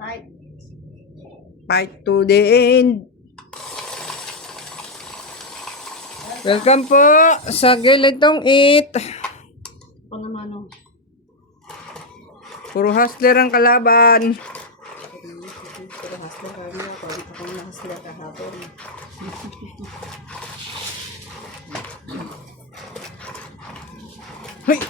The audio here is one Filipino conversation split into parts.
Fight to the end. Welcome po sa Gilitong Eat. Ako naman, no. Puro hustler ang kalaban. Pero hustler kami ako. Ako na hustler kahapon. Hoy!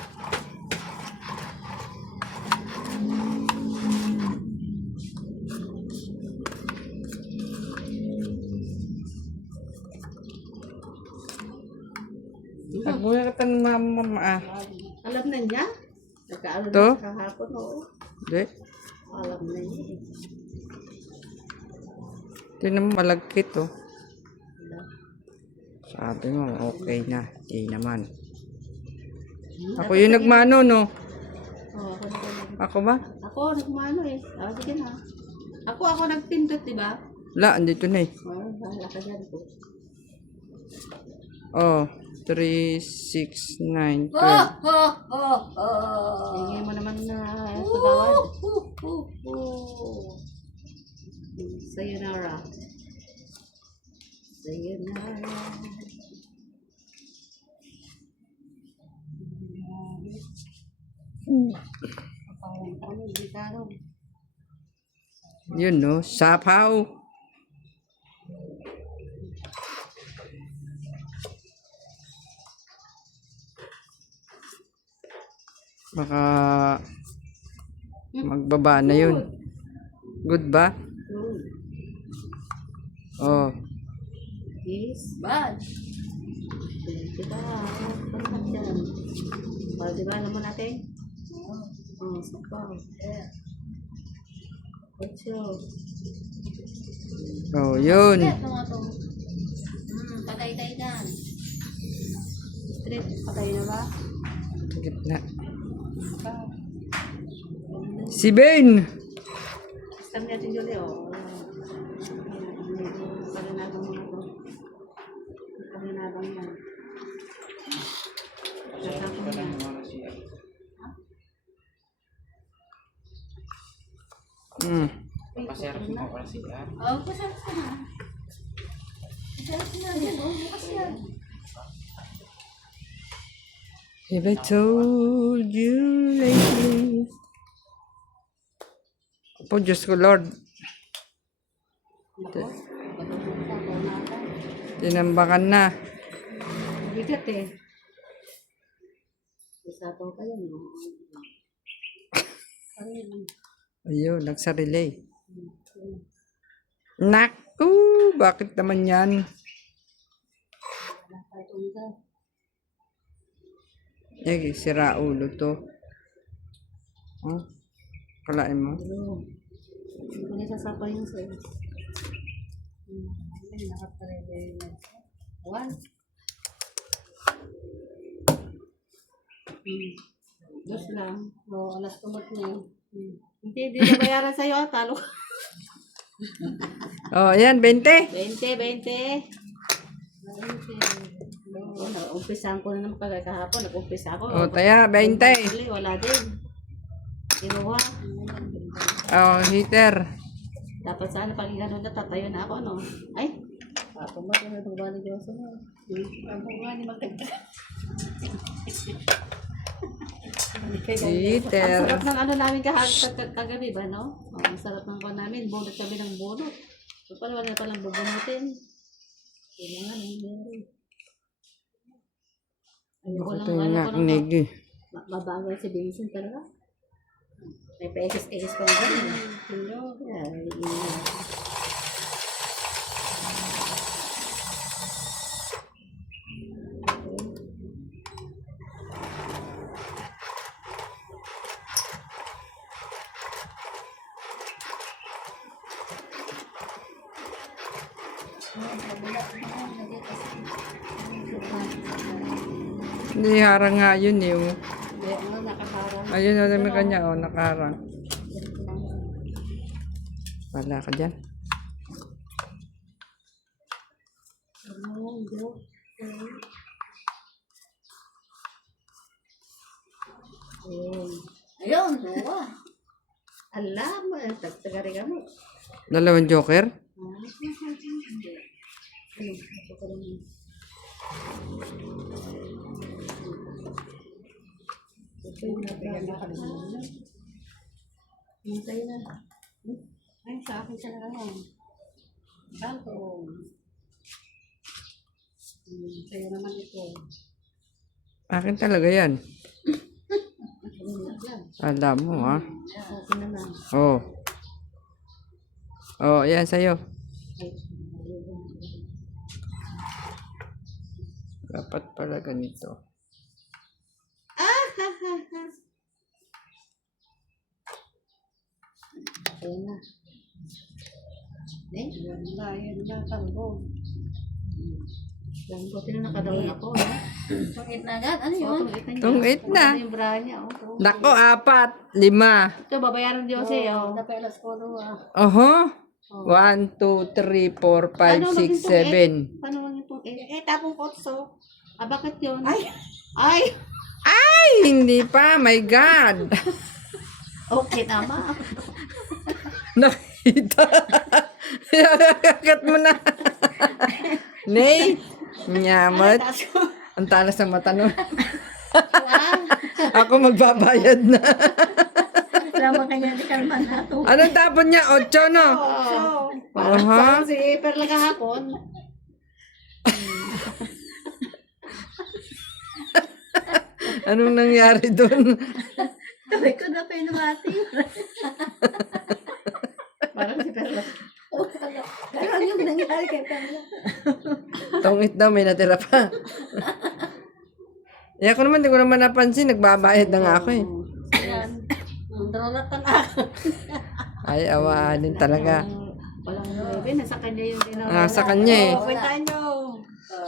Nagmula ka ng mama. Alam na niya? Nagkaalam To? na kahapon, oo. Hindi. Alam na niya. Tingnan mo malagkit oh. Sabi mo okay na. Hindi naman. Ako yung nagmano no. Oo, ako na. Ako ba? Ako, nagmano eh. Sige na. Ako nagpindot, di ba? Wala, andito na eh. Bahala ka dyan po. Oh, 3, 6, 9, 12. Hingin mo naman na pagawad. Sayonara. Sayonara. Ano, hindi ka raw. Yun no, sapaw. Baka magbaba na yun. Good ba? Oh. Yes, bad. Diba? Pagkat yan. Diba naman natin? Oo, sapaw. Ocho. Oh, yun. Patay tayo dyan. Strip, patay na ba? Gitna. Si Ben. Stam natin Julie, oh. Parinabang mo na to. Parinabang yan. Nasakong yan. Paserap mo para siya. Oo, pasarap ka na. Pasarap na yan, oh. Bukas yan. If I told you lately. Po, Diyos ko Lord. Tinambakan na. Bigat eh. Isapang ka yan, oh. Ayun, nagsarili. Naku, bakit naman yan? Eh, sira ulo to. Oh, kalain mo. Hindi ko nasasapa yun sa'yo. Nakaparebe na. One. Dos lang. O, alas tumot na yun. Hindi, di na bayaran sa'yo. Talo. Oh, ayan, 20. 20. Umpisahan ko na naman kahapon. Nag-umpisa ako. Oh, taya, 20. Wala din. Kinuha. Oh, heater. Dapat sana pag gano'n na tatayo na ako, ano? Ay! Ako ba? Ano itong balik yung sa mga? Ako nga, hindi magkagka. Heater. Ang sarap ng ano namin kagabi ba, no? Oh, ang sarap ng ano namin. Bunot kami ng bunot. So, wala palang bubunutin. Kailangan yung meron. Ayoko lang, Ito yung nakinig. Mabagal si Vincent talaga. May pa-exes pa naman. Ay, Hindi, harang nga yun eh. Oh. Hindi, ano, nakaharang. Ayun na naman kanya, oh, nakaharang. Wala ka dyan. Ayun, dua. Alam mo, tagari kami. Dalawang joker? Hintay na. Ay, sa akin siya na lang. Bago. Sa'yo naman ito. Akin talaga yan. Ayan, Alam mo, ha? okay na lang. Oh. Oh, yan sa'yo. Dapat pala ganito. Ayan na. Yan na, tanggol. Tanggol, sino nakadawin ako, ha? Tungit na agad, ano yun? Tungit na. Ano yung bra niya, oh. Nako, 4, 5. Ito, babayaran Diyos eh, oh. Napelas ko no, ah. Oho. 1, 2, 3, 4, 5, 6, 7. Paano maging tungit? Tapong kotso. Ah, bakit yun? Ay! Ay, hindi pa. My God. Okay naman. Nakita. Kakat mo na. Nay. Nyamot. Ang talas ng mata nun. Ako magbabayad na. Salamat kanya, di kalman na to. Anong tapon niya? 8, no? Parang si Perla kahapon. Anong nangyari doon? Sabi ko na pinumati. Parang si Perla. Ganon yung nangyari kay Perla. Tongit daw, may natira pa. Eh, ako naman, di ko naman napansin. Nagbabayad na nga ako eh. Ayan. Drolatan ako. Ay, awanin talaga. Walang bebe, nasa kanya yung dinawala. Nasa kanya eh. Kwentahan nyo.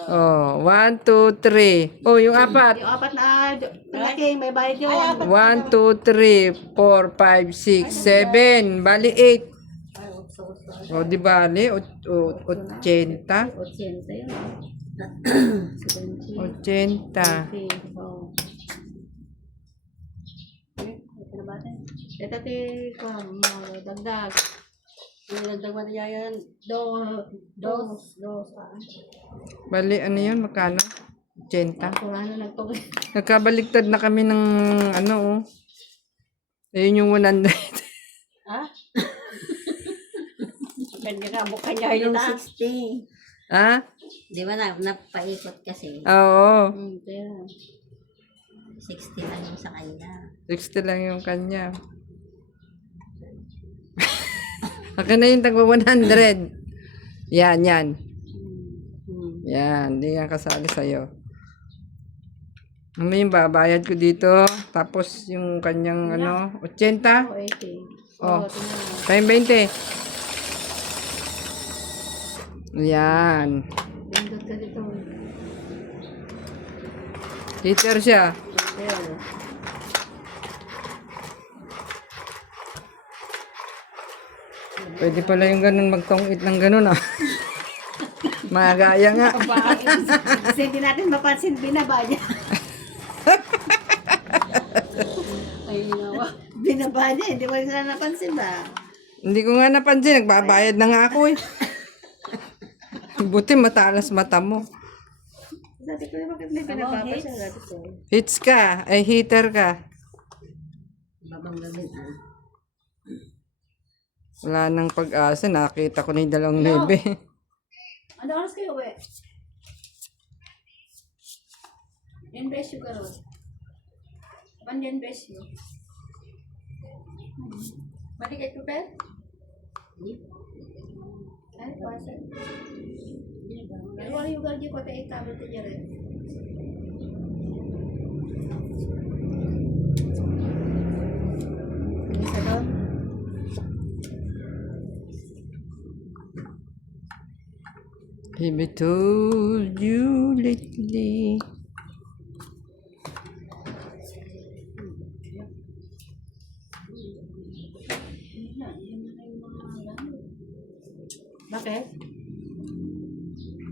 Oh, 1, 2, 3. Oh, yung 4. Yung apat na malaking, may bayad yun. 1, 2, 3, 4, 5, 6, 7. Bali 8. O, di bali? 80. 80 yun. 70. 80. Oh. Ito na ba ito? Ito ito, dagdag. Yung dagdag ba niya yan? Dos. Bali, ano yun? Magkano? 80. Kung ano nagtugay. Nagkabaliktad na kami ng ano, oh. Ayun yung 100. Ha? Pwede ka buka niya yun. 60. Ha? Di ba napaikot kasi? Oo. Kaya. 60 lang yung sa kanya. 60 lang yung kanya. Akin na yung tagwa 100. Yan. Yan, di yan kasali sa'yo. Ano yung babayad ko dito? Tapos yung kanyang ano, 80? 80. Oh. Ito na lang. Kayong 20. Yan. Pindot ka dito. Heater siya. Ayan. Pwede pala yung ganun magtongit ng ganun, ah. Magaya nga. Kasi hindi natin mapansin, binaba niya. Ay, nawa. Binaba niya, hindi mo sila napansin ba? Hindi ko nga napansin. Nagbabayad na nga ako, eh. Buti matalas mata mo. Dati ko bakit may binaba pa siya dati ko. Hits ka. Ay, heater ka. Babang gawin Wala nang pag-asa. Nakita ko na yung 2.9. Ano oras kayo, we? Invest you ka ron. Kapan din invest you? Balik kayo, Pupel? Ay, pasan. Pero ano yung gargi ko, tayo tablet niya rin. Isa doon? Have I told you lately? Bakit?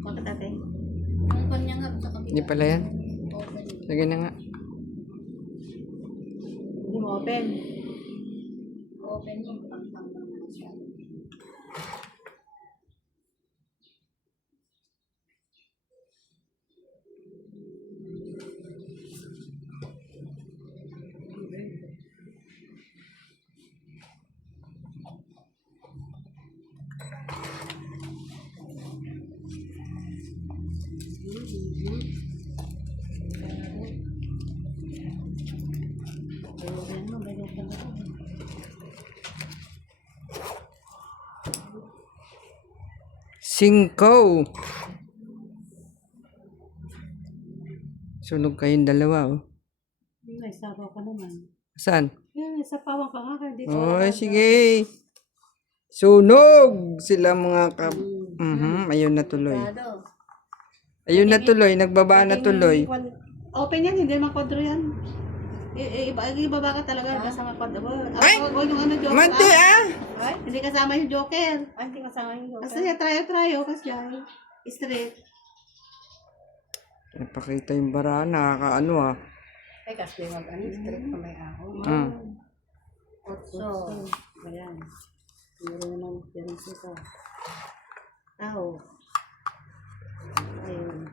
Bakit ate? Ang kanya nga sa kabila. Hindi pala yan. Lagyan na nga. Hindi mo open. Open yung pangtang. Ayan mo, ganyan ka na. Cinco. Sunog kayong dalawa, oh. Ay, sabaw ka naman. Saan? Yan, sa pawang ka nga. Dito. Oy, sige. Sunog sila mga kap... ayun na tuloy. Dado. Ayun na tuloy, nagbaba na tuloy. Open yan, hindi naman kwadro yan. Ibaba ka talaga kasama kwadro. Ay! Yung ano, joker. Mati ah! Ay, hindi kasama yung joker. Ay, hindi kasama yung joker. Basta niya, try, kasi yan. Straight. Napakita yung bara, nakakaano ah. Ay, kasi mag-ano, straight pa may ako. So, ayan. Meron naman difference ito. Tao. Ayun.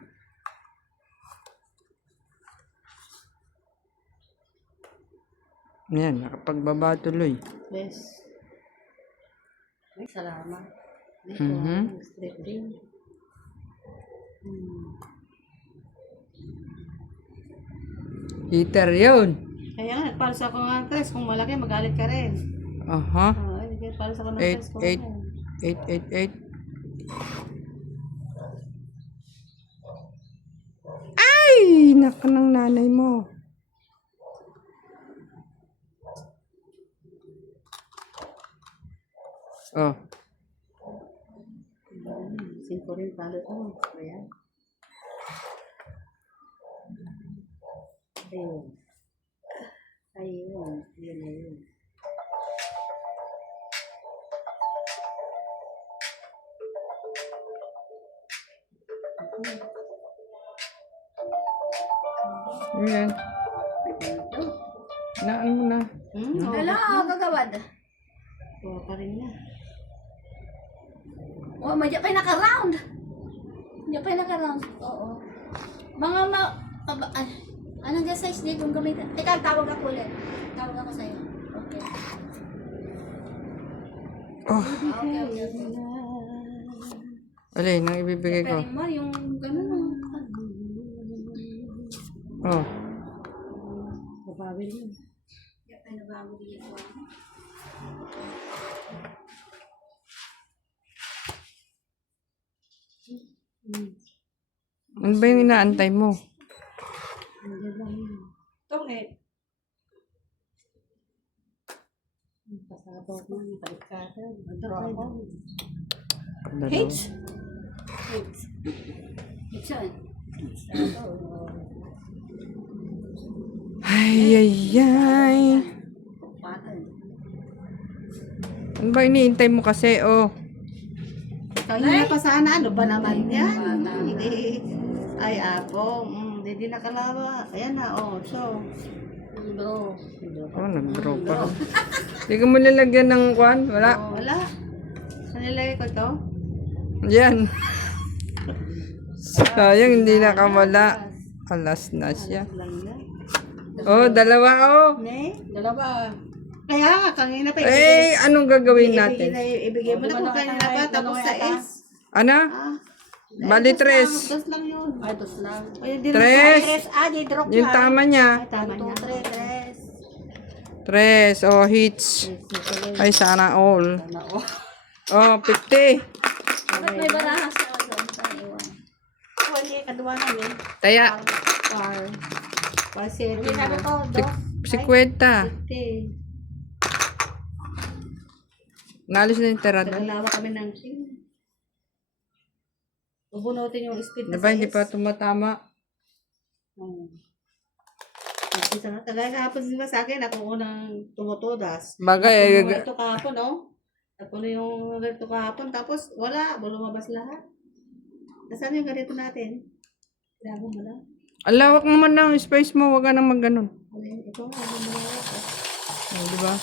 Yan, nakapagbaba tuloy. Yes. Ay, salamat. Ito, straight din. Heater yun. Kaya nga, nagpalsa ko nga ng tres. Kung malaki, magalit ka rin. Aha. Ay, nagpalsa ko ng Eight, tres ko. eight. 888. Ay! Naka ng nanay mo. Oh. Cinco rin palo to. Ayan. Ayun. Ayun. Yun na yun. Yan. Naan mo na. Hello, kagawad. Oo pa rin na. Oh, madya kayo naka-round. Madya kayo naka-round. Oo. Mga ay, anong dyan size dito yung gamitin? Teka, tawag ako ulit. Tawag ako sa'yo. Okay. Oh. Okay. Alay, nang ibibigay ko. Pero mo, yung gano'n. Oh. Babawin yun. Madya kayo nabago dito. Ano ba yung inaantay mo? Nandiyan lang yun. Ito eh. Pasabaw mo, talikatan. Draw ako. Dalawa. H! Ito yun. Ay, ay, ay. Pattern. Ano ba iniintay mo kasi? Oh. Kanina pa sana, ano ba naman yan? Hindi. Ay, apo. Hindi nakalawa. Ayan na, oh. So, Bro. Oh, nag-draw pa. Hindi ka mo lalagyan ng kwan? Wala. wala. Saan nilagay ko to? Yan. Sayang, hindi nakamala. Alas na siya. Lang yan. Oh, dalawa oh. Ne? Dalawa. Kaya nga, kanina pa. Eh, anong gagawin natin? Ibigay mo na kung kanina pa, tapos sa S. Ano? Ah. Bali, tres. Dos lang yun. Ay, dos lang. Ay, di Tres. Di-drop Yung tama niya. Ay, tama niya. 3. Tres. Oh, hits. Ay, sana all. Oh, 50. Bakit may baraha siya doon sa iwan? Wali, kaduwa namin. Taya. Par setting Hindi sabi na. ko, do. 50. 50. Nalis na yung tira doon. Nagalawa kami ng team. Ubunutin yung speed Diba, hindi pa tumatama? Isa nga, kagaya kahapon di ba sa akin, ako unang tumutodas. Bagay, Puno ito kahapon, no? Puno yung ganito kahapon, tapos wala, lumabas lahat. Nasaan yung ganito natin? Labo mo lang. ang lawak naman ng space mo, wag ka nang mag-ganon. Alin, ito nga, ano mo lang ako. Oh, diba?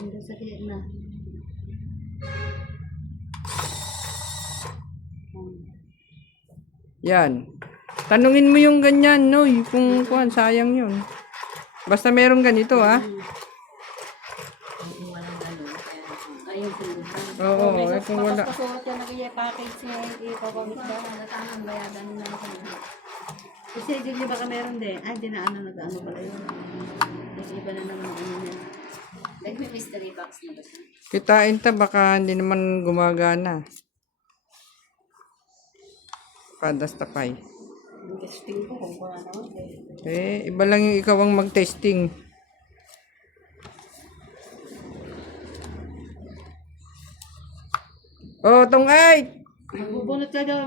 Ganda sa na. Yan. Tanungin mo yung ganyan, no? Kung kuhan, sayang yun. Basta merong ganito, ha? Ayun, sige. Oo, eh, kung wala. Pasurat yan, nag-i-package niya, ipapamit ba? Tangan bayadan nila ako. Kasi di baka meron din. Ay, di na ano, nag-ano pala yun. Iba na naman ang ano niya. Nagme-mystery box na ba siya? Kitain ta, baka hindi naman gumagana. Padas tapay. Yung testing ko kung wala naman. Iba lang yung ikaw ang mag-testing. Oh, tong 8! Magbubunot ka daw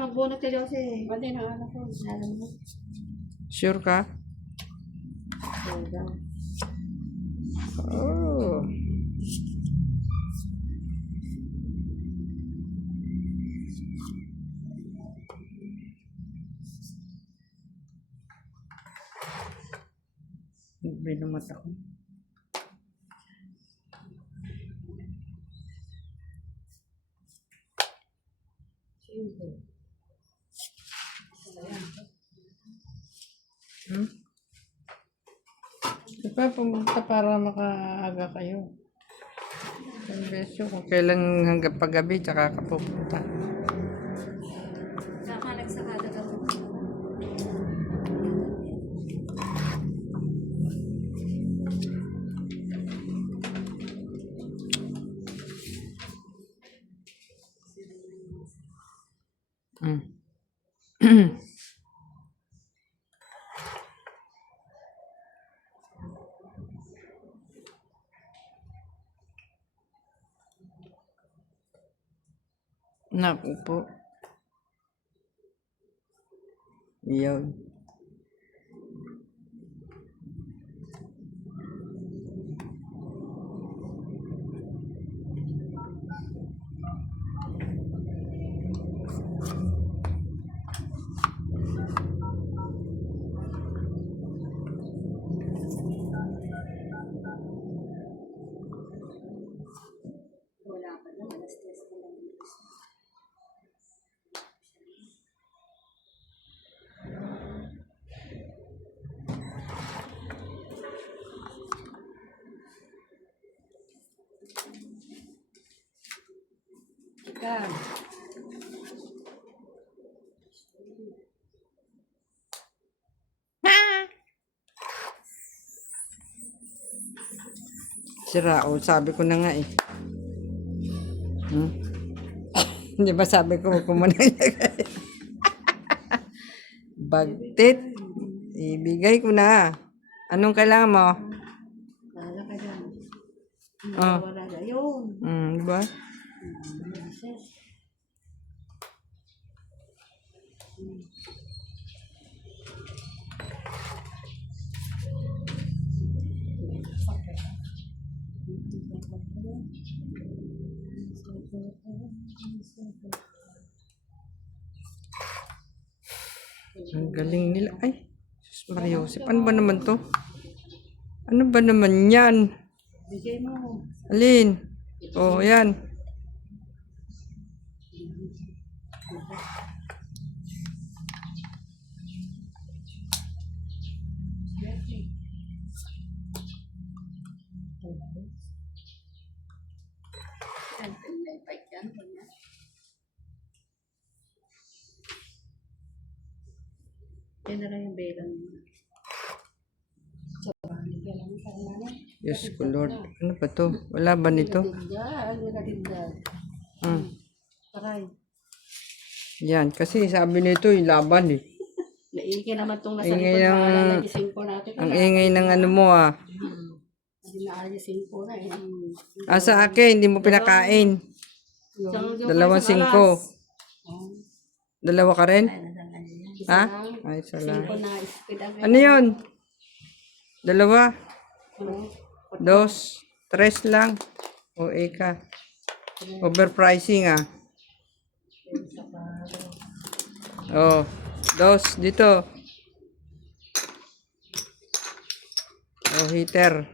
kasi. Pati na ano ko, alam mo. Sure ka? So, daw. Oh. Libre ng mata ko. Hmm? Diba, pumunta para makaaga kayo. Ang besyo, kung kailan hanggang paggabi, tsaka ka pupunta. Saka nagsakada ka mo. Mm. Naku po. Iyaw. Wala pa na, alas 3 pa lang. Ika. Sira, o sabi ko na nga eh. Hmm? Di ba sabi ko, huwag ko muna ilagay. Bagtit. Ibigay ko na. Anong kailangan mo? Wala ka dyan. Ah. Wala na. Yun. Di ba? Ang galing nila. Ay, Sus Maria Josep. Ano ba naman to? Ano ba naman yan? Bigay mo. Alin? Oh, yan. May bike yan. Ganyan. Yan na lang yung belang. Yes, ko Lord. Ano ba to? Wala ba nito? Tinda. Ano na tinda? Taray. Yan. Kasi sabi nito, laban eh. Naingay naman itong nasa Ingay likod ng- na alagising ko natin. Ang ingay ng ano mo ah. Hindi na alagising ko na eh. Sa akin, hindi mo pinakain. Dalawang 5. Dalawa ka rin? Ha? Ay, salamat. Ko na speed up. Ano yun? 2, 2, 3 lang. O, eka. Overpricing ah. Oh, 2 dito. Oh, heater.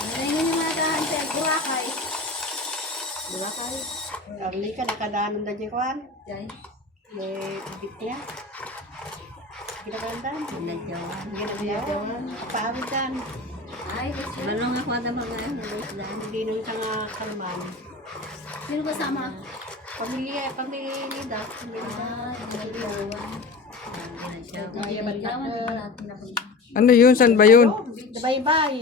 Ano yun yung mga dahan sa Boracay? Diba kayo? Arli ka, nakadaanan na dyan, Juan. Jai. May bit niya. Ginagandan. Ginadyawan. Ginagawan. Paawit dan. Ay, gusto. Manong ako ada mga isdan. Hindi nung sa nga kalman. Sino kasama? Pamilya nida. Ah, ginadyawan. Ginadyawan, di ba natin napag- Ano yun? Saan ba yun? Bye-bye.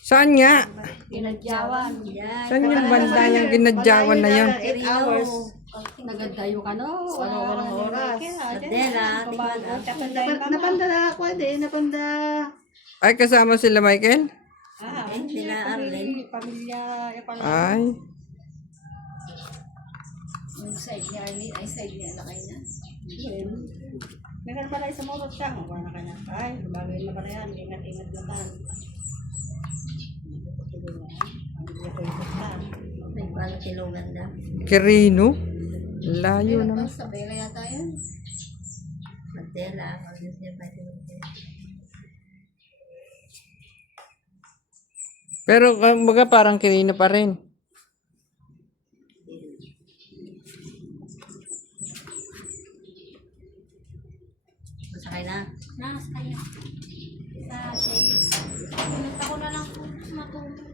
Saan nga? Ginadyawan. Yan. Saan yung banda yung ginadyawan na yun? 8 hours. Nagadayo ka no? Walang oras. Adela, tingnan. Napanda na ako din. Napanda. Ay, kasama sila Michael? Sila Arlen. Pamilya. Ay, Yung side niya, ay side niya, lakay na. Meron pala isang oras siya. Wala ka na. Ay, bagay na pala yan. Ingat-ingat na tayo. May pala tilungan na. Quirino? Layo Ayun naman. naman. Sa Bela yata yun. Adela, mag-isip niya pa tilungan. Pero kumbaga parang Quirino pa rin. Masakay na. Nasa kanya. Sa Shelly. Pinunta ko na lang kung matulog.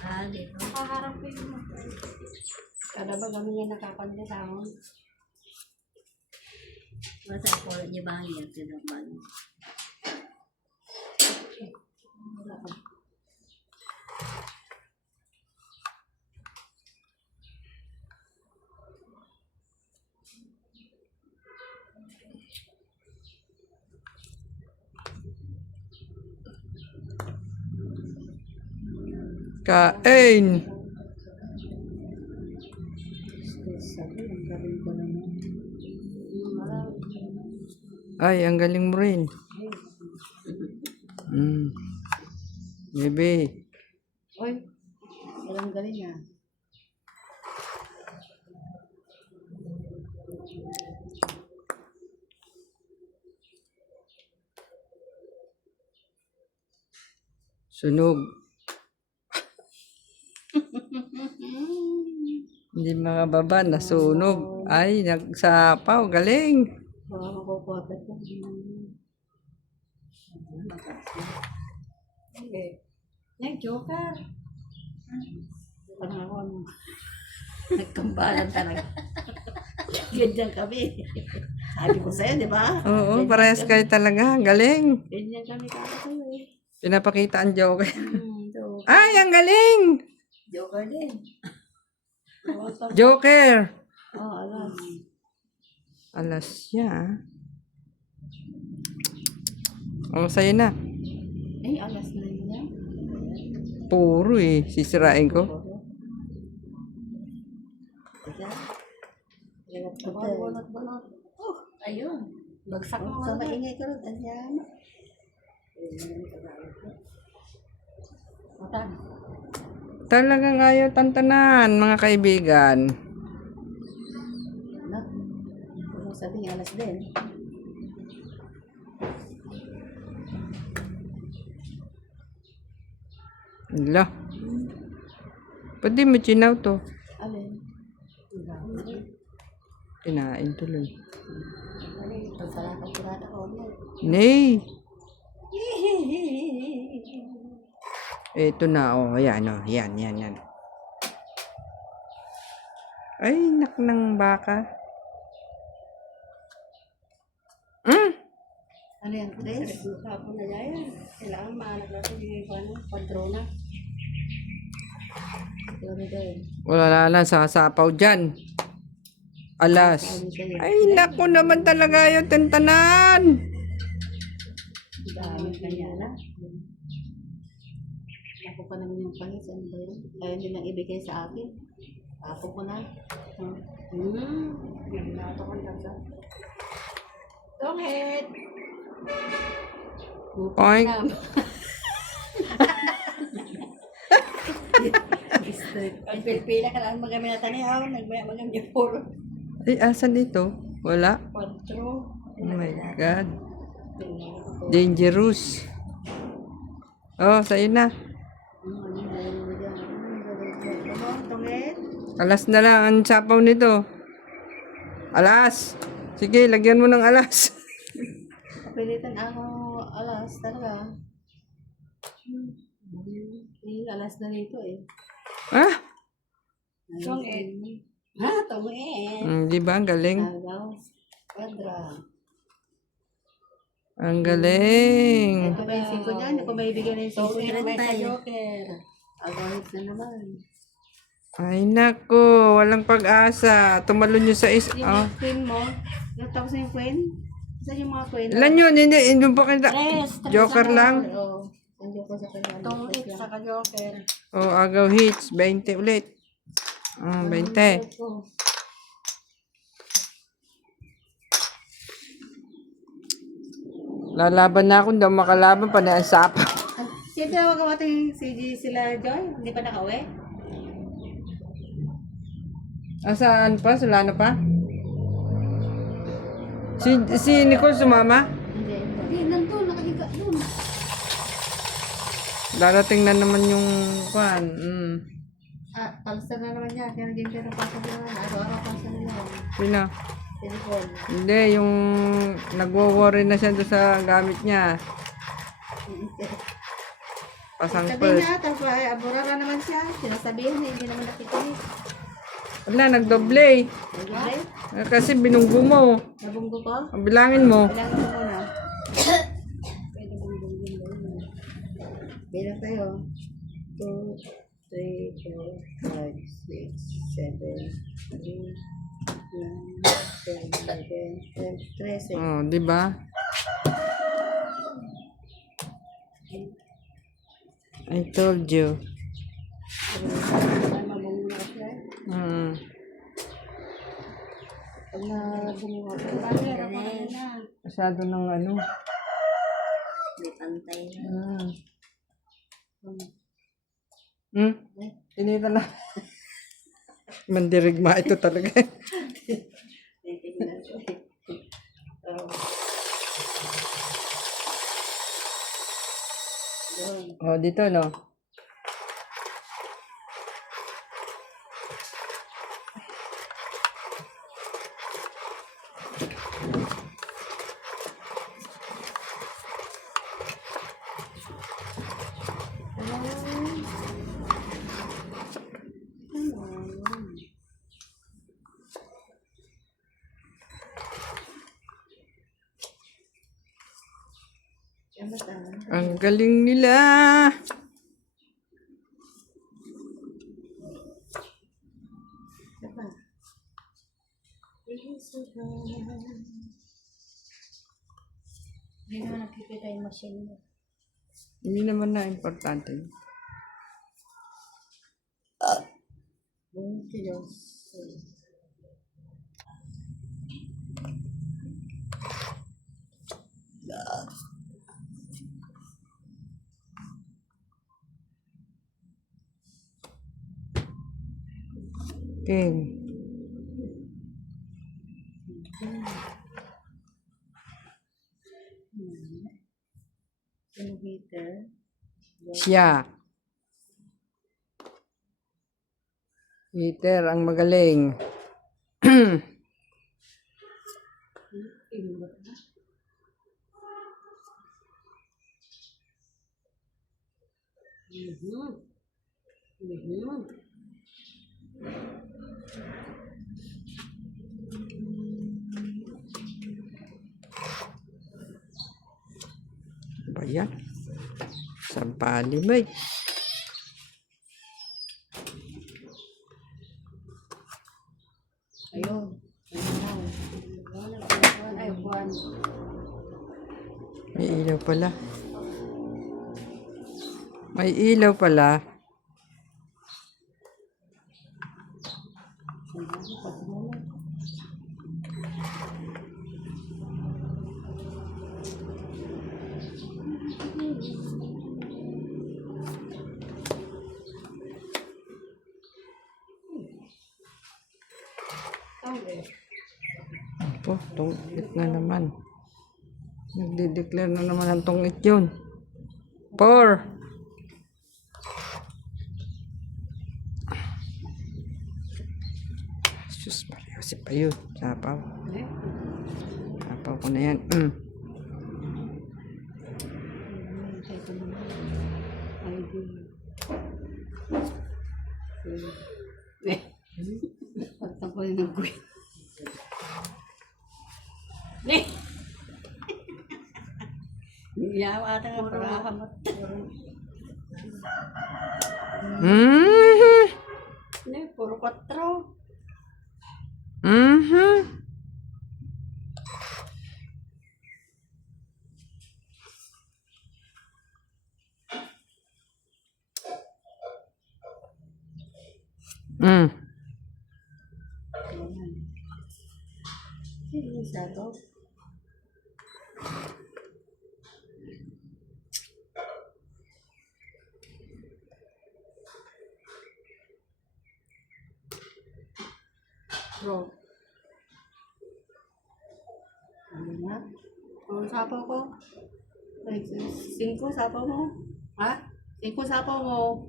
Ah, dito. Nakaharap ko yung Kada ba kami nga nakapanda sa akon? Masa ko niya ba ang yan? Tinakban. Kain! Ay, ang galing mo rin. Bebe. Oy, walang galing ah. Sunog. Hindi makababa, nasunog. Ay, nagsapaw, galing. Baka makukuha ko. Okay. Yan, joker. Parang ako, nagkambalan talaga. Ganyan kami. Sabi ko sa'yo, di ba? Oo, parehas kayo talaga. Galing. Ganyan kami sa'yo eh. Pinapakita ang joke. Joker. Ay, ang galing! Joker din. Joker! Oh, alas. Alas siya. Oh, sa'yo na. Ay, alas na yun yan. Puro eh. Sisirain ko. Banot-banot. Oh, Ayun. bagsak mo sa maingay ko rin. Anyan. Matan. Talagang ayaw tantanan, mga kaibigan. Ano? Kung sabihin, alas din. Ala. Pwede mo chinaw to. Alin? Kinain tuloy. Alin? Pagsalata ko rata ko. Nay! Ito na, oh. Ayan, oh. Yan, yan, yan. Ay, nak ng baka. Ano yan, Chris? Tapos na yan. Kailangan maanap natin yung padrona. Yun din. Wala na, sasapaw dyan. Alas. Ay, naku naman talaga yung tantanan. Dami kanya na. Ako pa naman yung pangis. Ano ba yun? Ayaw nyo nang ibigay sa akin. Ako ko na. Nagnato ko lang sa. Tonghet! Oink. Ang pilpila ka lang magamit na tanihaw. Nagmagamit yung puro. Ay, asan ito? Wala. 4. Oh my God. Dangerous. Oh, sa'yo na. Tonghet? Alas na lang ang sapaw nito. Alas. Sige, lagyan mo ng alas. napilitan ako alas talaga. Alas na dito eh. Ah? Tungin. Ha? Tungin. Di ba? Ang galing. Agaw. Pedra. Ang galing. Ito pa yung 5 niyan. Kung may bigyan na yung 5 niyan, may sa Joker. Agawit na naman. Ay, nako. Walang pag-asa. Tumalon yung sa is... Yung Oh. queen mo, yung tapos na yung queen, isa yung mga queen. Ilan yun? Hindi. Hindi pa kita. Joker lang. Oo. Ang Joker sa kanya. Tungit sa ka-joker. Oh, agaw hits. 20 ulit. 20. Lalaban na ako. Hindi ako makalaban. Panay ang sapa. Sino tawag ka ating sila Joy? Hindi pa nakauwi? Saan pa? Solano pa? Si Nicole sumama? Hindi. Hindi, nandun, nakahiga doon. Darating na naman yung kwan. Palsa na naman niya. Kaya naging ka ng palsa na naman. Araw-araw palsa na naman. Sino? Telepon. Hindi, yung nagwo-worry na siya doon sa gamit niya. Pasang Sabi first. niya, tapos aburara naman siya. Sinasabihin niya, hindi naman nakikinig. Wala, nagdoble. Nagigay? Kasi binunggo mo. Nabunggo ko? Ang bilangin mo. Bilangin mo muna. Pwede bunggong muna. Bilang tayo. 2, 3, 4, 5, 6, 7, 8, 9, 10, 11, 12, 13. Oh, di ba? I told you. Mabungo ka siya. Pag nabungo ka, Bakit ako na? Masyado ng ano. May pantay na. Tinita na. Mandirigma ito talaga. Oh, dito no. Ang galing nila. Hindi naman nakikita yung machine mo. Hindi naman na importante. Okay. Heater. Siya. Peter ang magaling. Ba yan? Sampali ba? Ayun. Ay, buwan. May ilaw pala. May ilaw pala. Opo, tungit na naman. Nagde-declare na naman ang tungit yun. 4. Sus Maria, si Payo. Sapaw. Sapaw ko na yan. Pagtangkol ng guwi. Yawa ata nga para hamat. Mhm. Puro 4. Mhm. Mm. Isa to. Bro. Ano na? Ang sapaw ko. 5 sapaw mo. Ha? 5 sapaw mo.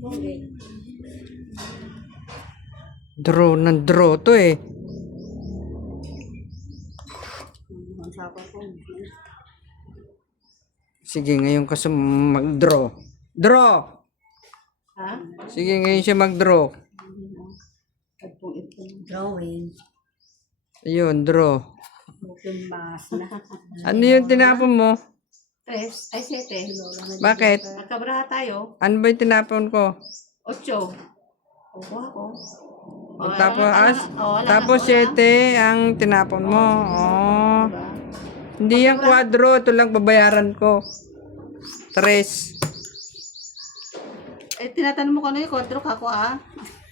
Okay. Draw ng draw to eh. Ang sapaw ko. Sige, ngayon ka mag-draw. Draw! Ha? Sige, ngayon siya mag-draw. Drawing. Ayun, draw. Open mask na. Ano yung tinapon mo? 3. Ay, 7. Bakit? Magkabraha tayo. Ano ba yung tinapon ko? 8. Kuha ko. Tapos 7 ang tinapon mo. Oh. Hindi yan kwadro. Ito lang babayaran ko. 3. Eh, tinatanong mo ko ano yung kontro ka ko, ah.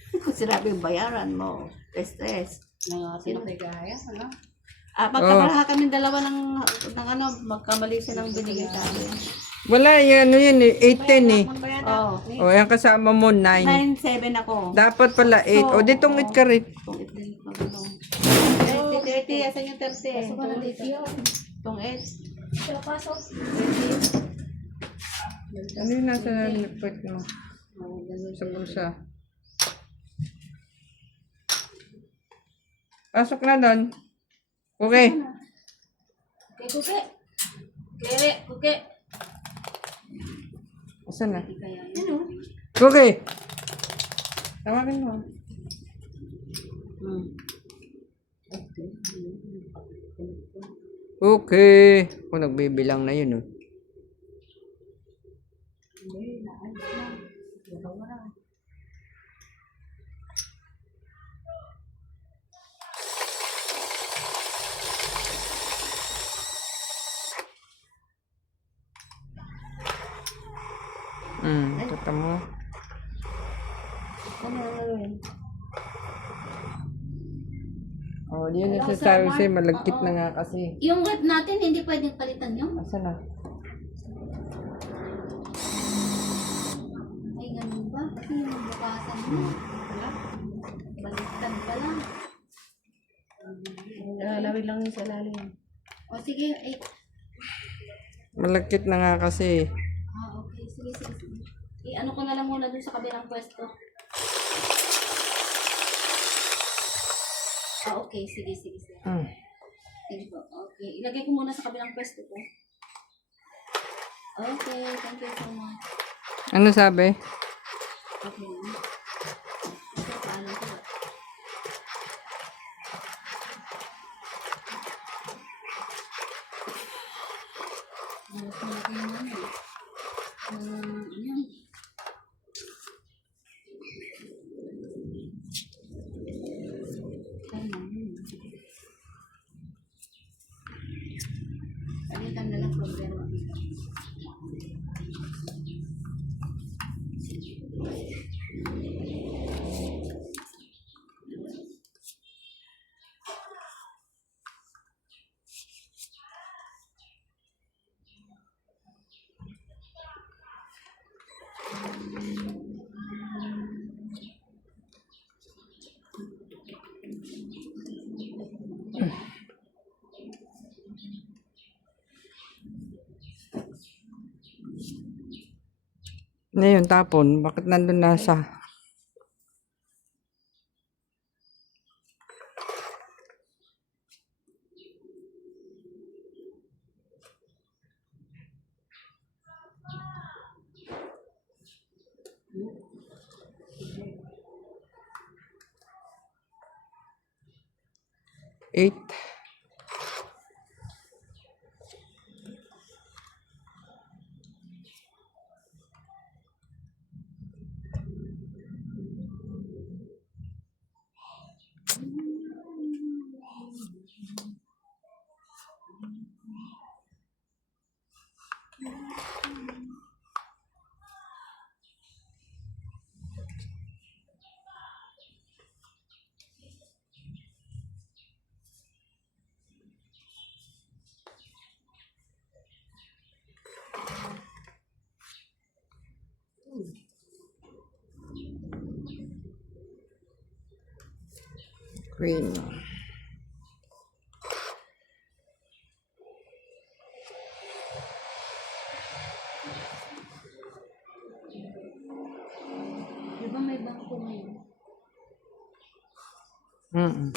Kung sinabi yung bayaran mo. Stress. Sino kay Gaya? Ano? Magkabraha kami dalawa ng ano, magkamali siya ng binigay sa akin. Wala yan. Ano yan eh. 8-10 eh. Oo. O, yan kasama mo 9. 9-7 ako. Dapat pala 8. O, ditong 8 ka rin. Kung ito yung magano. 30, asan yung 30? Pasok ka na dito yun. Itong 8. Siya pasok. Ano yung nasa lipot mo? Sa bulsa. Pasok na doon. Okay. Kuke. Kere, kuke. Asan na? Ano? Okay. Tawagin mo. Okay. Kung nagbibilang na yun, oh. Tata mo. Ano yun? Oh, yun yung sasabi sa'yo, malagkit na nga kasi. Yung rep natin, hindi pwedeng palitan yun. Asan na? Ay, ganun ba? Kasi yung bukasan mo. Baliktad pa lang. Lawig lang yung sa lalim. O sige, ay. Malagkit na nga kasi. Okay. Sige. Ano ko na lang muna dun sa kabilang pwesto. Okay. Sige. Sige po. Okay. Ilagay ko muna sa kabilang pwesto ko. Okay. Thank you so much. Ano sabi? Okay. Okay, paalam ko. Ayan. Palitan na lang problema. Ano yun, tapon? Bakit nandun nasa? Eight. Queen. Di ba may bangko ngayon? Mm.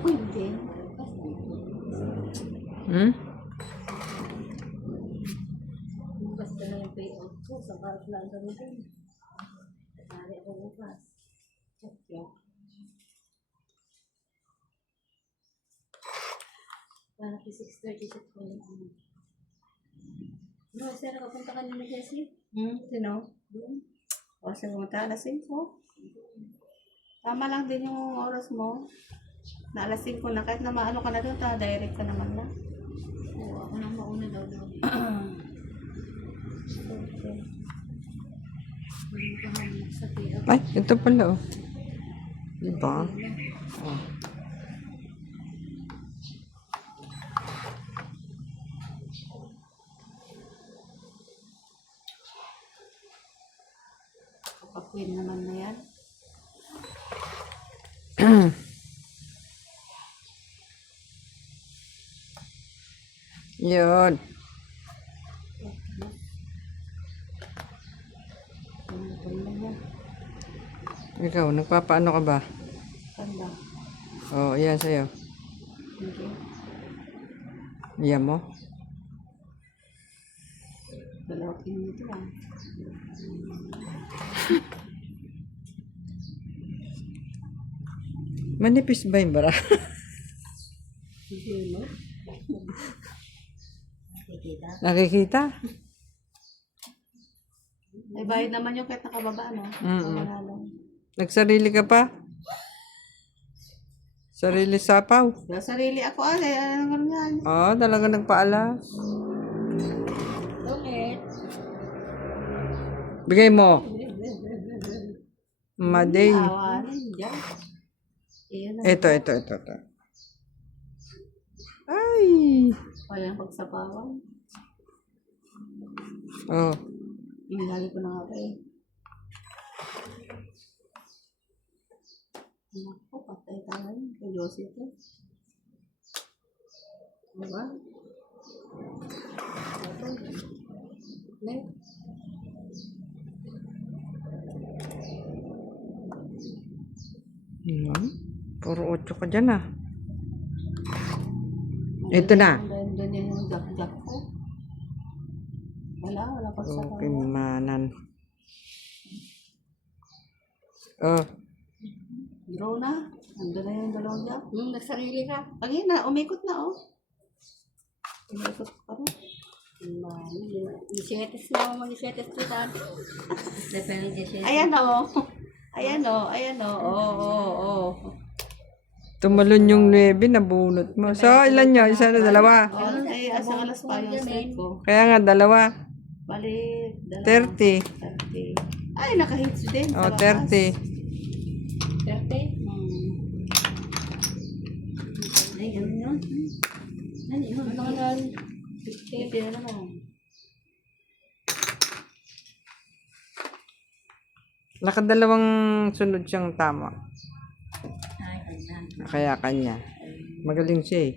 Ako hindi. Hmm? Basta na yung payout ko. Sa barat lang gamitin. Sari ako bukas. Check yun. Para ki 6:30 sa kanya. No, sir, nakapunta ka nila Jessie? Sino? Doon. O, sige, pumunta alas 5. Tama lang din yung oras mo. Na alas 5 na. Kahit na maano ka na doon, direct ka naman na. Oo, ako nang mauna daw daw. Okay. Malimitahan sa payout. Ay, ito pala oh. Diba? Oh. Kapag-queen naman na yan. Yun. Ano yan? Ikaw, nagpapaano ka ba? Tanda. Oo, yan sa'yo. Hindi. Yan mo? Dalawin mo ito lang. Manipis ba yung bara? Hindi mo. Nakikita? May bayad naman yung kahit nakababa, no? Manalo. Nagsarili ka pa? Sarili sapaw? Sa sarili ako, ano yan? Oo, talaga nagpaalas. Okay. Bigay mo. Maday. Awanin dyan. Iyan na. Ito. Ay. Walang pagsapawan. Oh. Inilali ko na nga pa eh. Naku, patay tayo. Kay Joseph eh. Diba? Next. Puro 8 ka dyan ah. Ito na. Doon yun yung jack ko. Wala pagsapawan. Okay, manan. Oh. Draw na. Ando na yung dalawang jack. Nagsarili ka. Pagina, umikot na oh. Umikot pa rin. Gisetes na ako mag-gisetes kita. Depende gisetes. Ayan oh. Ayan oh. Oo. Tumalon yung 9, nabunot mo. So, ilan yun? Isa na, dalawa. Oh, ay, asang alas pa yung set ko. Kaya nga, dalawa. Balik. 30. 30. Ay, naka-hits din. Oh, sa wakas. 30. 30? Ay, ano yun? Ano yun? Ano ka na? 50 na naman. Nakadalawang sunod siyang tama. Ay, kanya. Kaya kanya. Magaling siya eh.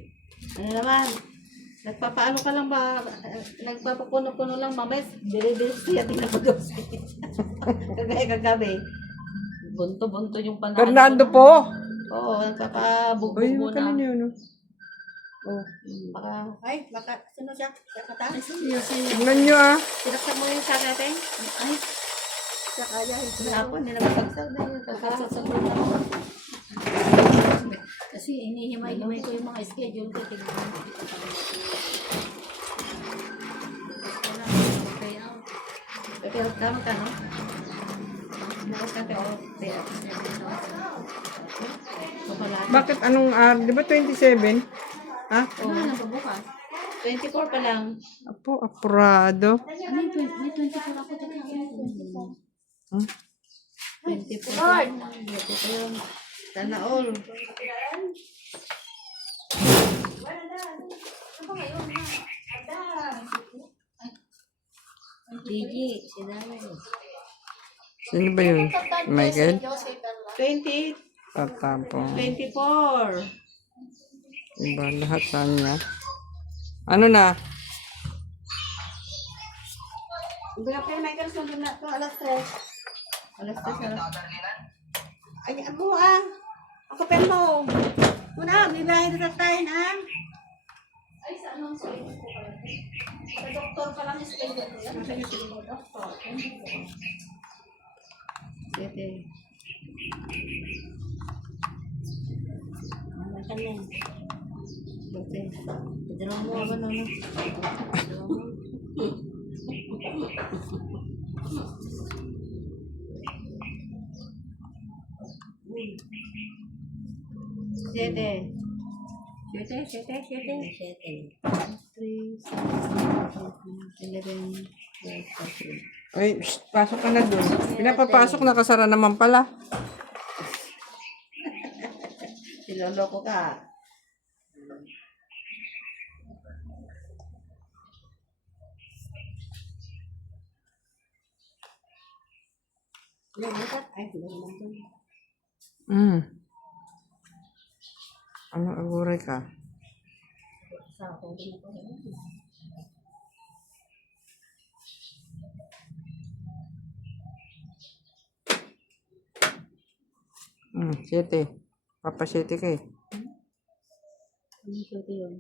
Ano naman? Nagpapaano ka lang ba? Nagpapapuno-puno lang mamaya. Dili-dili siya din ako doon. Kagaya kagabi. Bunto-bunto yung panalo. Fernando ko na. po. Oo, Uy, nagpapabugbog na. kanino yun? Oh, baka... Ay, baka... Sino siya? Siya kata? Tignan nyo ah. Sinaksak mo yung sa natin? Ay, sa kaya. Hapon, hindi na magsagsak na yun. Kakasagsak mo na ako. Kasi inihimay-himay ko yung mga schedule ko. Tignan mo. Wala, okay out. Pero tama ka, no? Bukas ka tayo. Bakit anong di ba 27? Ha? Ano na ba bukas? 24 pa lang. Apo, apurado. Ano yung may 24 ako dyan? Hmm? 24 Lord! Sana all. Gigi, sinaya. Sino ba yun? Michael? 28, Tatapong. 24. Iba lahat saan niya. Ano na? Bilang kayo, Michael, sundin na ito. Alas 3. Alas 3. Ay, ano ah? Ang kapel mo. Muna, bibahin na tayo na. Ay, sa anong schedule ko pala? Sa doktor pa lang yung schedule ko. Nasaan yung sige mo, doktor? Siyete. Ano ka yan? Siyete. Padraw mo ako na. Padraw mo. Siyete. Siyete, siyete, siyete. 3, 7, 11, 12, 13. Ay, shh, pasok ka na dun. Pinapapasok, nakasara naman pala. Siloloko ka. Ay, Hmm. Ano, aguray ka? Hmm, 7. Papa 7 ka eh. siyete yun.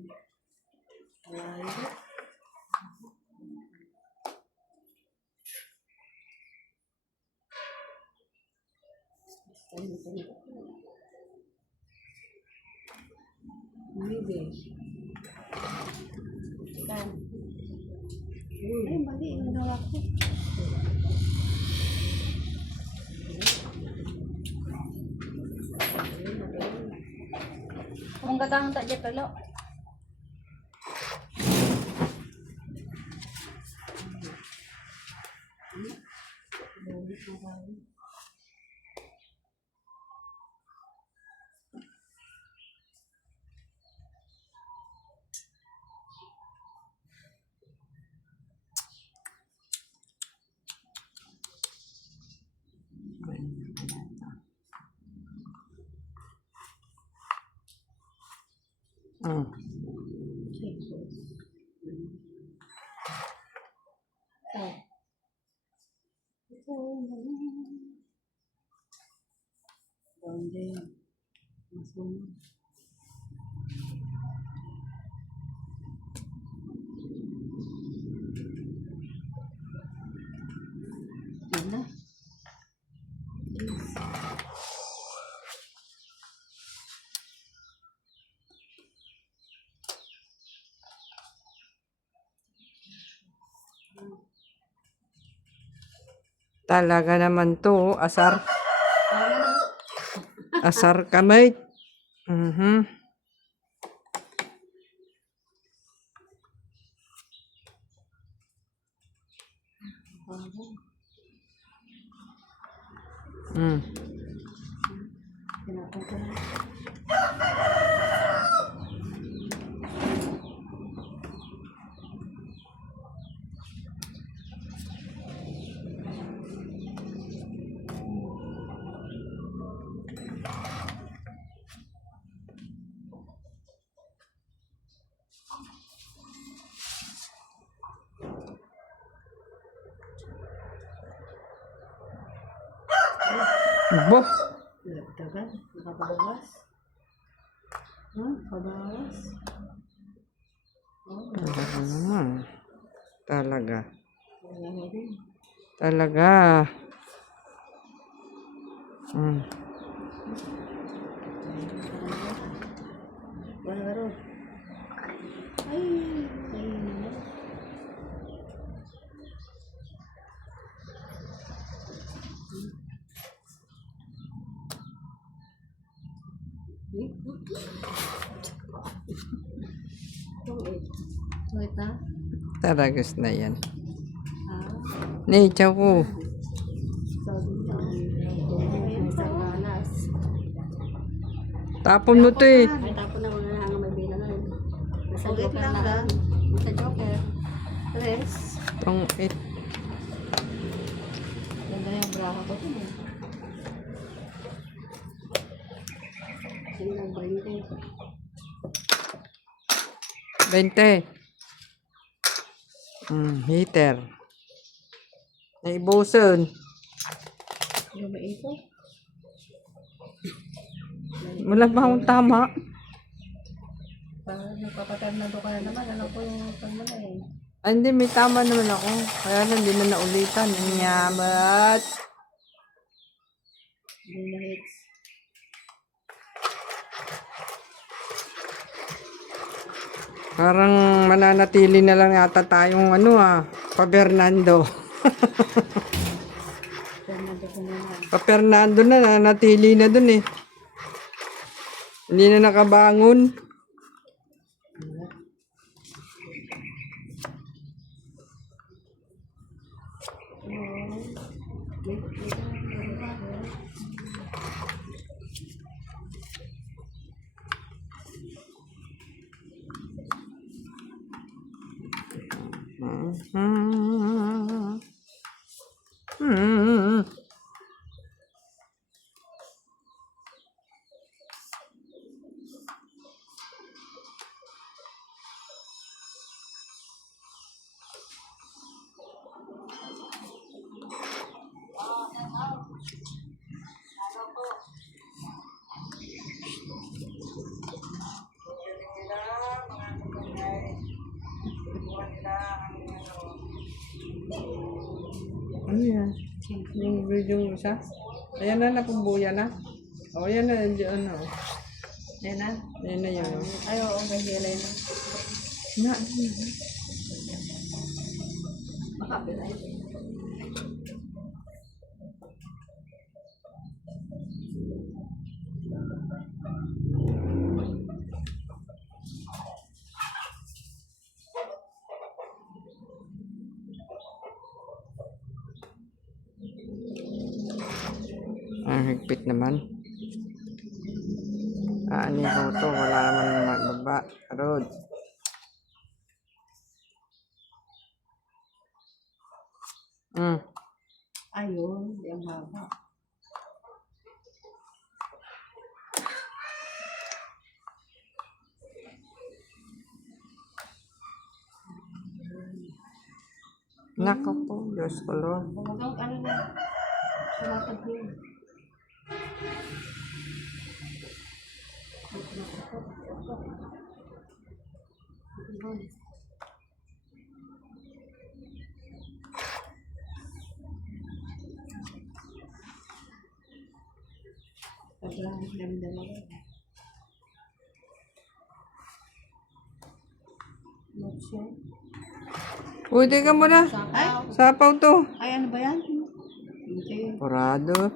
Maybe. Ay, mali. Nagawa ko. Kung gatang tak je pelo. Hmm. Talaga naman to, asar. Asar ka, mate. Mhm. Hmm. Bo. Nagtagal. Nakabawas. Nakabawas. Talaga naman. Talaga. Wala na rin. Talaga. Hmm. Wala na rin. Ay. Wait na. Taragas na yan. Ah. Nay, chow ko. Ayan sa galas. Tapon mo to eh. Ay, tapon na mga hanga may bina na rin. Nasa joker na. Nasa joker. Tres. Tong it. Ganda yung braha ko ito. Sino ang brinke? 20. Heater. Naibuson. Yung may ito. Wala pa akong tama. Parang nagpapatarnado ka na naman. Alam ko yung pag eh. Ay, hindi. May tama naman ako. Kaya lang, hindi na naulitan. Ang yamat. Hindi na hits. Parang mananatili na lang yata tayong pa Fernando. Tarnado ko na lang. Pa Fernando na, nanatili na dun eh. Hindi na nakabangon. Ano yan? Yung video mo isa? Ayan na, nakumbuya na. O, ayan na, ano. Yan na. Ayan na yun. Ay, oo, may hilay na. Na, Makapila. ang higpit naman. Ani ko to, wala naman mababa. Road. Ayun, yung haba. Nako po, Diyos ko Lord. Huwag ano na. Sumatag yun. Sobrang ganda na rin. Uy, teka muna. Ay, Sapaw to. ay ano ba yan? Hindi. Porado.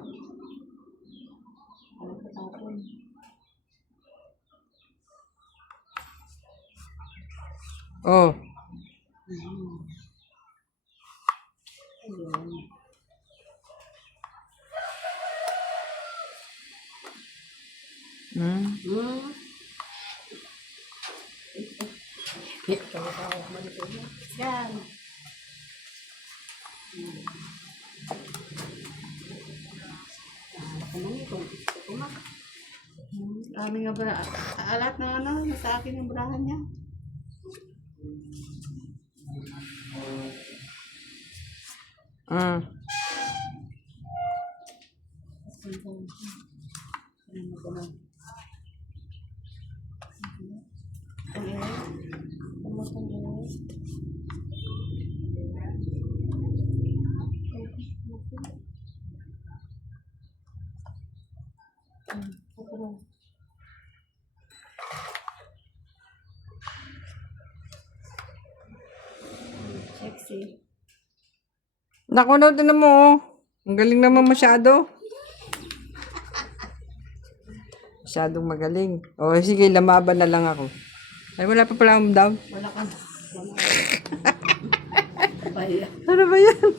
Ano pa tapon? Oh. Ayun. Yan. Kami nga bra. Alat na ano, nasa akin yung brahan niya. Sexy. Naku, no, tinan mo, oh. Ang galing naman masyado. Masyadong magaling. O, sige, lamaban na lang ako. Ay, wala pa pala akong down. Wala ka. Baya. Ano ba yan?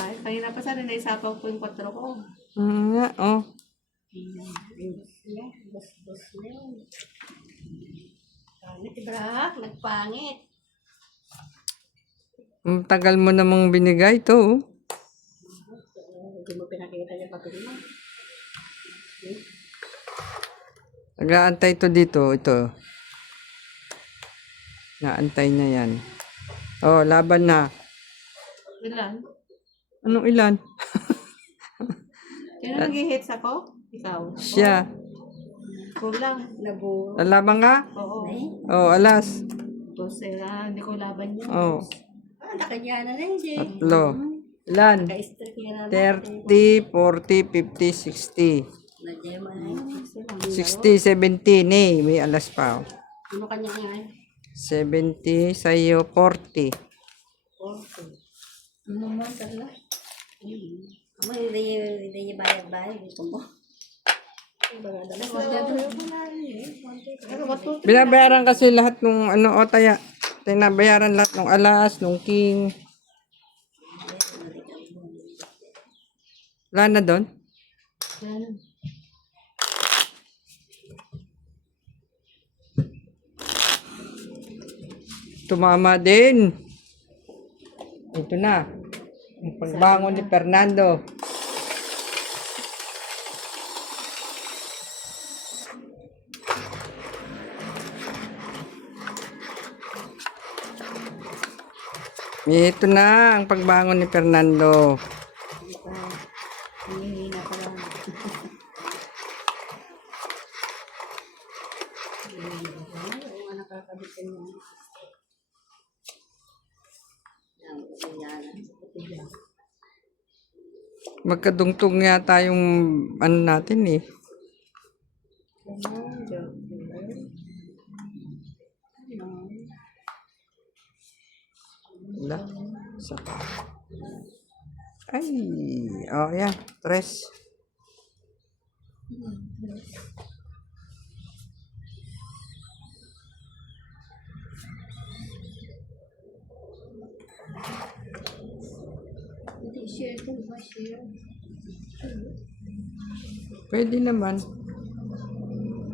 Ay, kanina pa sana naisapaw ko yung 4 ko. Nga, oh. Pangit, Brak. Nagpangit. Ang tagal mo namang binigay to, oh. Hindi mo pinakita yung papel mo. Nag-aantay to dito, ito. Naantay na yan. Oh, laban na. Ilan? Anong ilan? Sino nag-hits ako? Ikaw. Siya. Kulang. Labo. Lalaban ka? Oo. Oh, alas. Tapos, hindi ko laban yun. Oh, Nakanya na rin siya. 3. Ilan? Ka-strike yan na. 30, 40, 50, 60. Nagyay mo na yun. 60, 70, eh. May alas pa, oh. Ano kanya nga? 70, sa'yo, 40. Ano naman talaga? Ama, hindi niya bayad-bayad. Gusto mo? Binabayaran kasi lahat ng ano, o taya. Tinabayaran lahat ng alas, ng king. Wala na doon? Tumama din. Ito na. Ang pagbangon ni Fernando. Ito na ang pagbangon ni Fernando. Hihina pa lang. Nakakabitin mo. Magkadungtong yata yung ano natin eh. Wala. Isa pa. Ay. Oh, yan. 3. Hindi, share ko ba? Share. Pwede naman.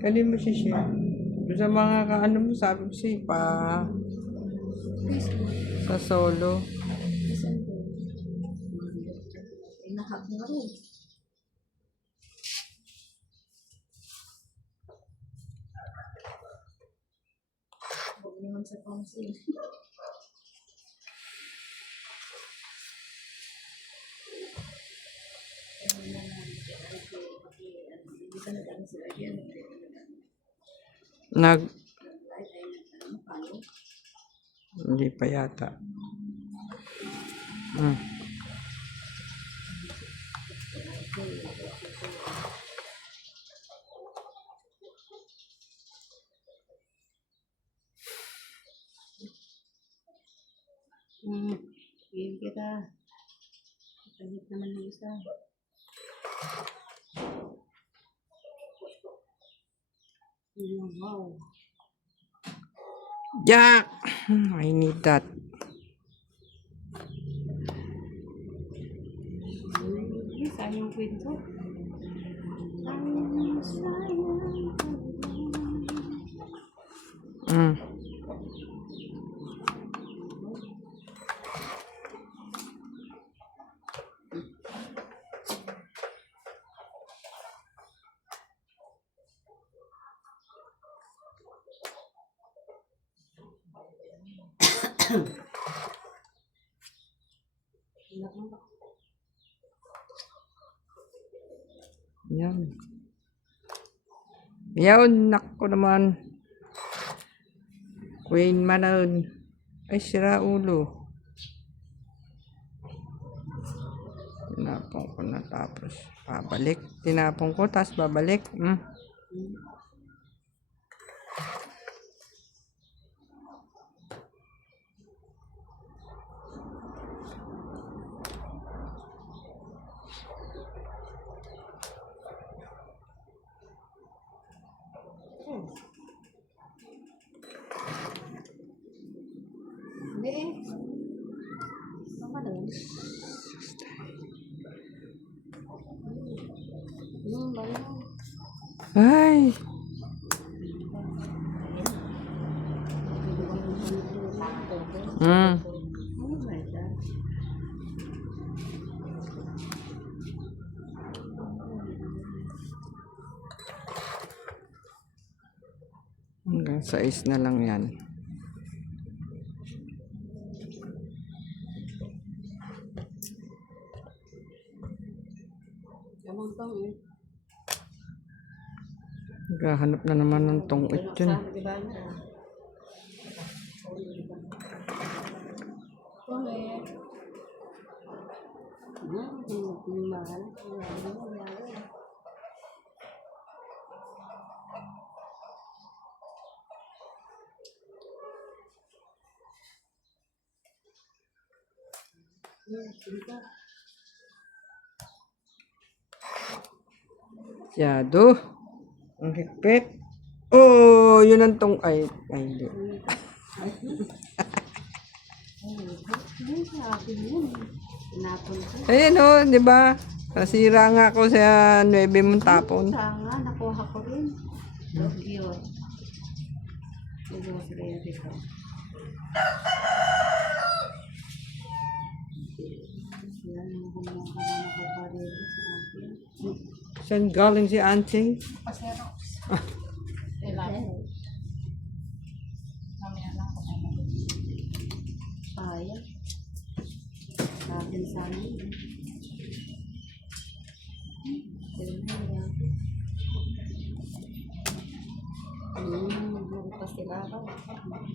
Kali mo si share. Doon sa mga kaano mo, sabi ko siya, sa solo. Inahak mo rin. Huwag naman sa pansin. Hindi pa yata. Hmm. Game kita. Pagit naman yung isa. Wow. Jack! I need that. Sayang kwento. Hmm. Yan. Yan, nako naman. Queen Manon. Ay, sira ulo. Tinapon ko na tapos babalik. Tinapon ko tapos babalik. Hindi eh. Ano na yun? Balo. Ay. Oh my God. Hanggang 6 na lang yan. Gamang tong eh. Naghahanap na naman ng tungit yun. Di ba na? Tong eh. Mahal. Yado. Ang higpit. Oh, yun ang tong... Ay, hindi. Hindi sa akin yun. Tinapon ko. Ayan o, di ba? Nasira nga ako sa 9 mong tapon. Sanga, nakuha ko rin. Cute. Ubus rin dito. Yan, nakuha ko rin sa akin. Saan galing si Auntie? Pasero. Sayang. Sa akin sana. Bukas sila ako.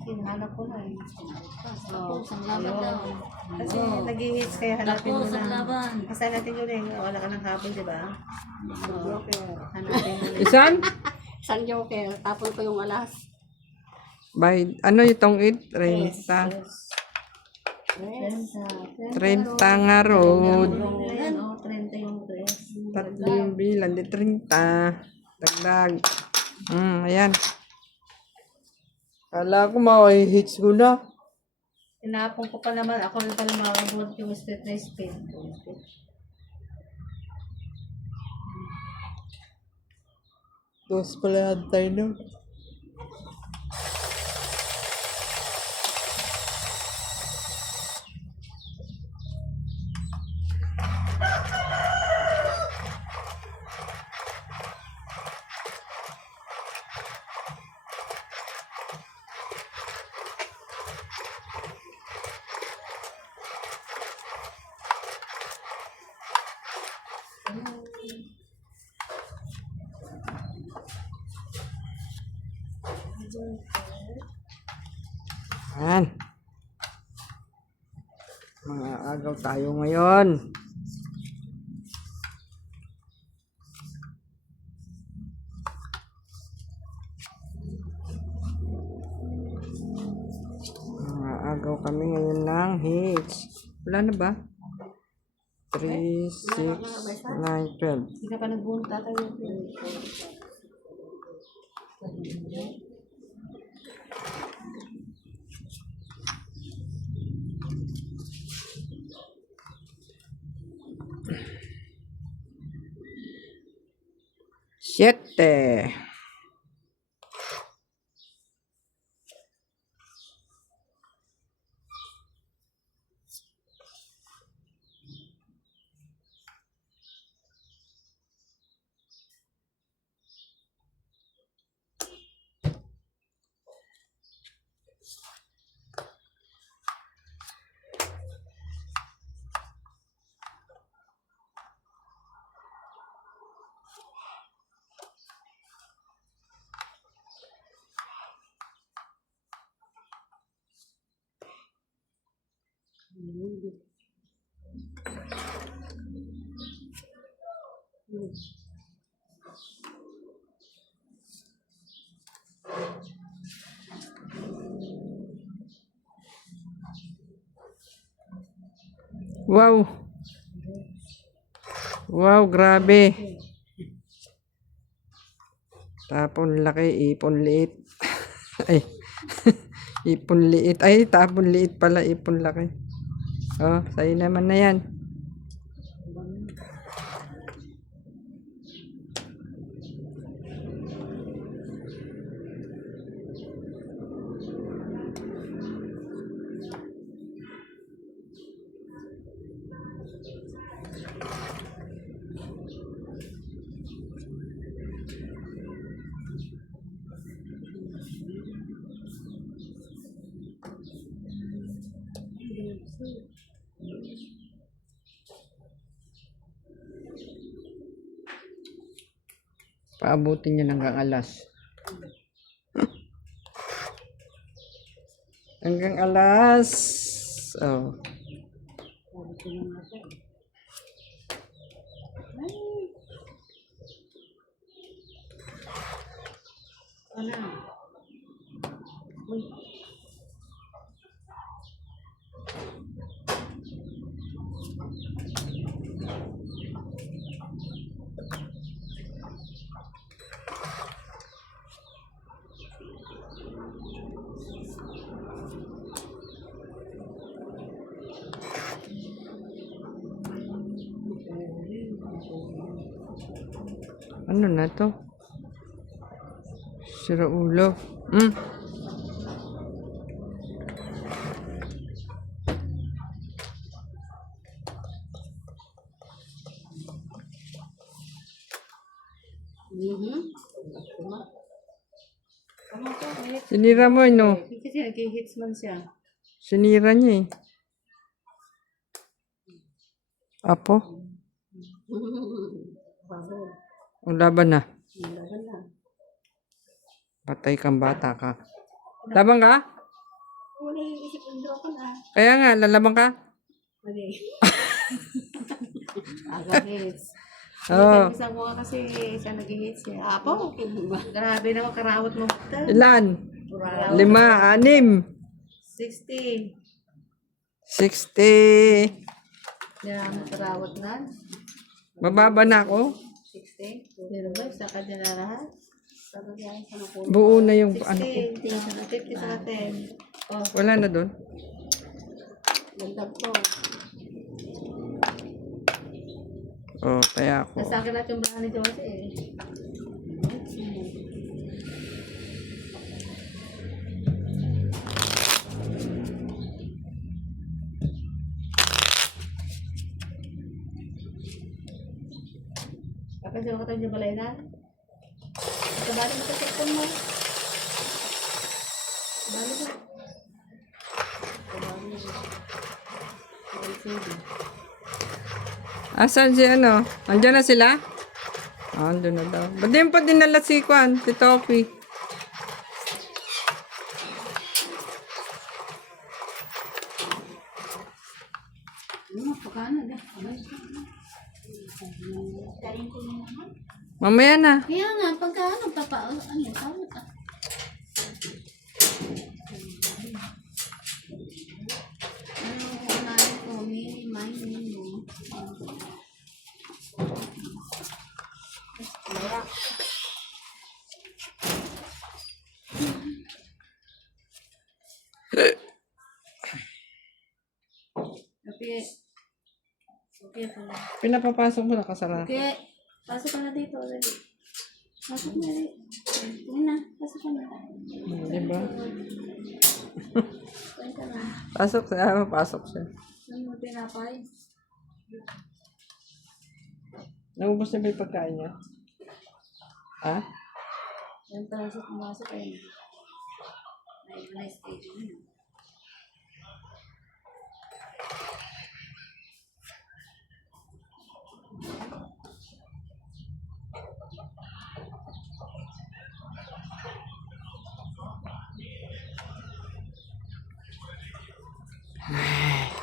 Hinahanap ko na eh. Tapos ang laban daw. Kasi nag-hits kaya hanapin mo Tapos ang na. laban. Kasi natin yun eh. Wala ka ng habol, di ba? Joker. Hanapin mo na. Isan? Isang joker. Tapon ko yung alas. By, ano itong 8? 30. 30 nga road. Ano? 30 yung dress. Tatlo yung bilang. Di 30. Dagdag. Ayan. Kala ko hits ko na. Tinapon ko pa naman. Ako rin pala makakabot yung straight na spin. Dos pala hantay no. Ayan. Mga agaw tayo ngayon. Mga agaw kami ngayon ng hits. Wala na ba? 3, 6, 9, 12. Hindi ka pa nagbunta tayo. Siete. Wow. Wow, grabe. Tapon laki, ipon liit. Ay. Ipon liit. Ay, tapon liit pala, ipon laki. Oh, sa'yo naman na yan. Paabutin niya hanggang alas. Hanggang alas. Oh. Ano na to? Sira ulo. Sinira mo, no? Kasi nag-hits man siya. Sinira niya eh. Apo? O laban na. Patay kang bata ka. Laban ka? Wala yung isip ng ko na. Kaya nga, lalaban ka? Mali. Aga hits. Oo. Isang ko kasi siya nag-hits siya. Apo, grabe naman karawat mo. Ilan? 5, 6. 60. 60. Yan, karawat na. Mababa na ako. 60. Pero ba, sa kanya na lahat? Buo na yung 60. ano ko. 50 sa 10. Oh, Wala na doon. ganda po. Oh, kaya ako. Nasa akin lahat yung bahan ni Jose eh. Kapag siya makataon yung balay na, kabali mo sa cellphone mo. Kabali mo. Kabali mo. Asan si ano? Andiyan na sila? Ah, andun na daw. Ba't di mo pa dinala si Kwan? Si Topi? Mamaya na. Kaya nga, pagka ano, tawag ka. Unahin ko, mini mo. Okay pala. Pinapapasok mo na kasara. Okay, pasok ka na dito already. Pasok na rin. Hindi na, pasok ka na. Diba? Kwenta na. Pasok siya. Pasok siya. Ano mo tinapay? Naubos na ba yung pagkain niya? Ha? Yan pala sa pumasok ay may stage na yun.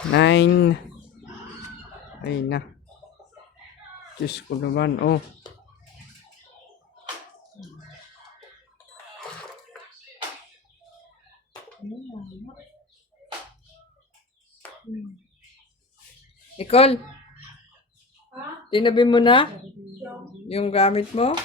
Nine. Ay na. Diyos ko naman, oh. Nicole, tinabi mo na yung gamit mo?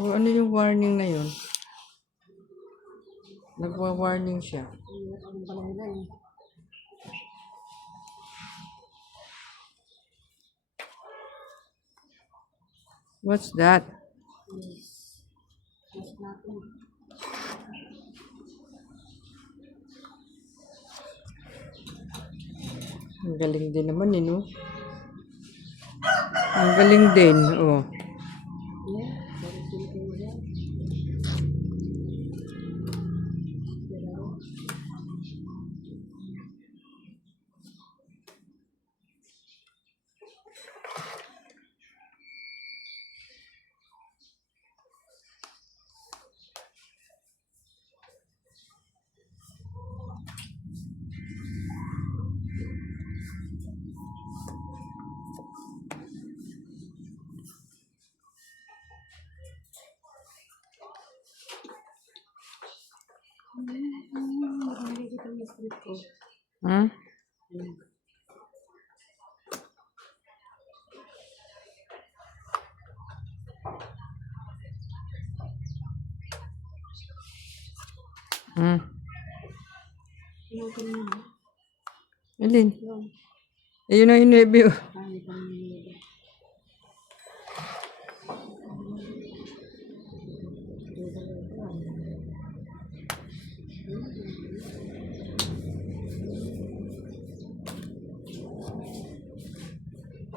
Oh, ano yung warning na yun? Nagwa-warning siya. What's that? Ang galing din naman eh, no? Ang galing din, oh. Hmm? Hmm. Alin? Ayun na yung review.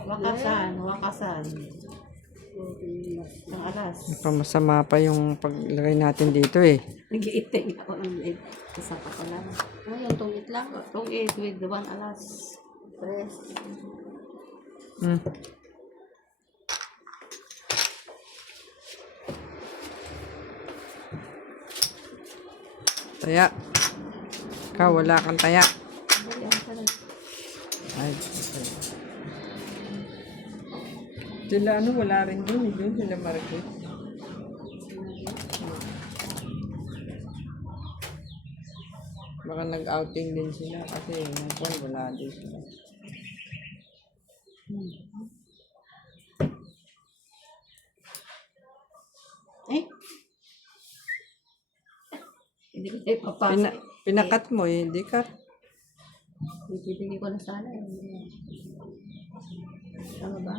Wakasan. Ang alas. Masama pa yung paglagay natin dito eh. Nag-iiting ako ng leg. Isa pa ko lang. Yung tungit lang. Tungit with the one alas. Press. Hmm. Taya. Ikaw, wala kang taya. Ay, sila ano, wala rin dun. Doon sila market. Baka nag-outing din sila kasi yung wala din sila. Eh? Hindi ko tayo papasok. Pinakat mo eh, hindi cut. Pipili ko na sana. Tama ba?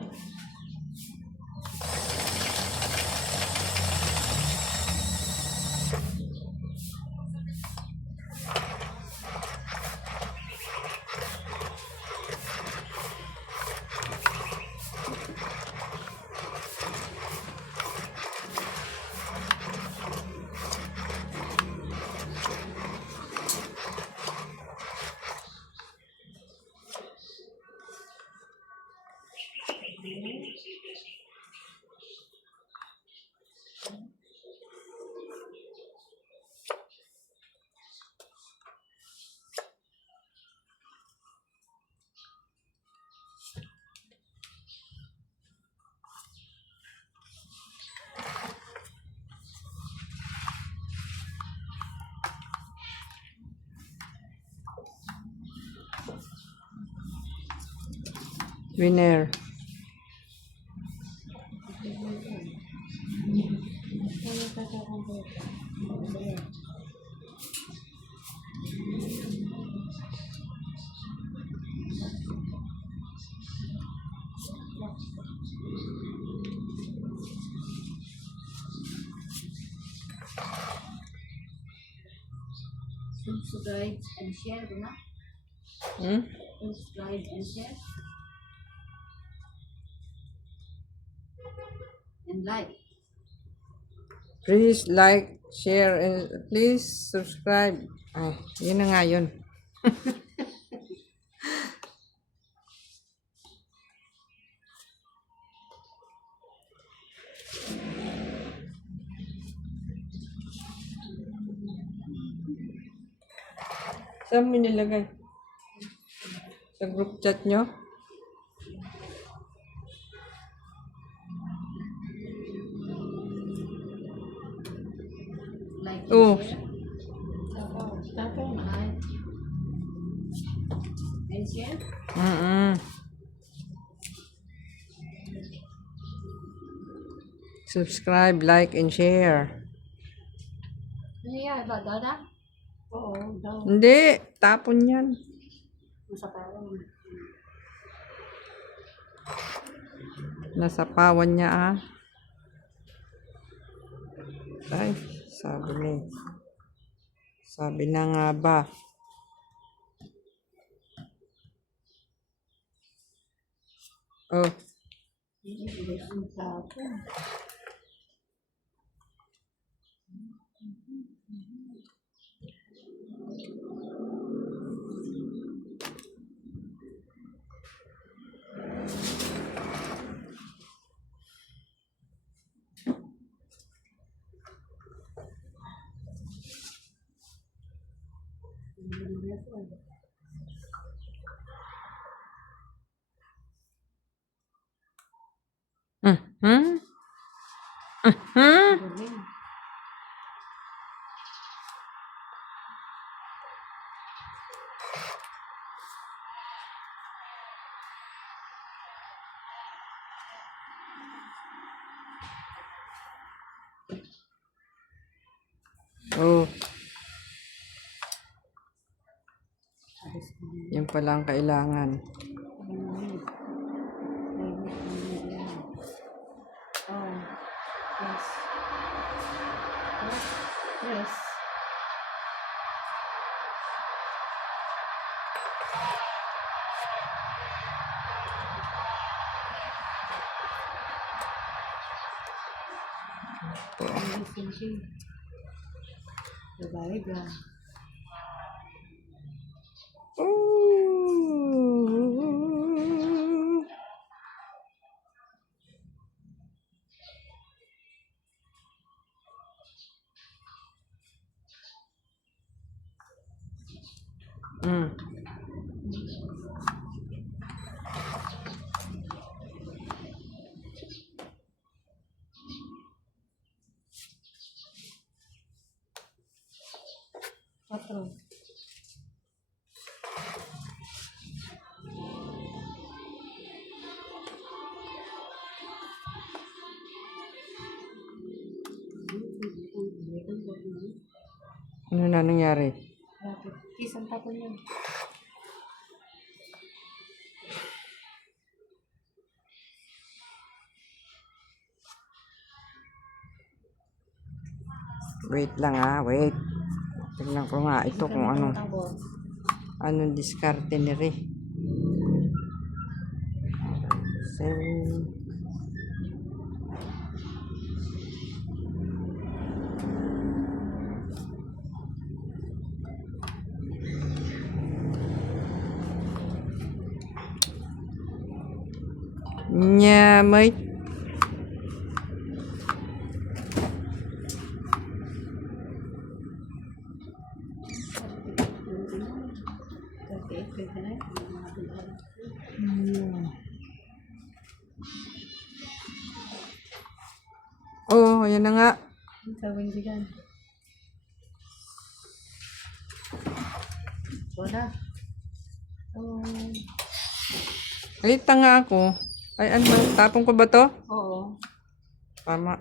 Winner. Subscribe and share, di ba? Hmm? Subscribe and share. And like. Please like, share, and please subscribe. Ay, yun na nga yun. Saan mo nilagay? Sa group chat nyo? Like and Oh. share. Like. And share. Mm-mm. Subscribe, like, and share. Ano yan? Ba, Dada? Oo, daw. Hindi, tapon yan. Nasa parang. Nasa pawan niya ah. Ay, sabi na nga ba. Oh, Ang tapon. mhm. Mhm. Galing. Oh, yun pala ang kailangan. Oh, yes. Yes. Yes. Babae ka. Ooh. Mm. Patro. Ano na nangyari? Bakit? Isang tapon yun. Wait lang ah, wait. Tignan ko nga ito kung anong diskarte ni Re. Seven. Nya may oh, ayan na nga. Gawin diyan. Wala. Oh. Ay, tanga ako. Ay, ano ba? Tapon ko ba to? Oo. Tama.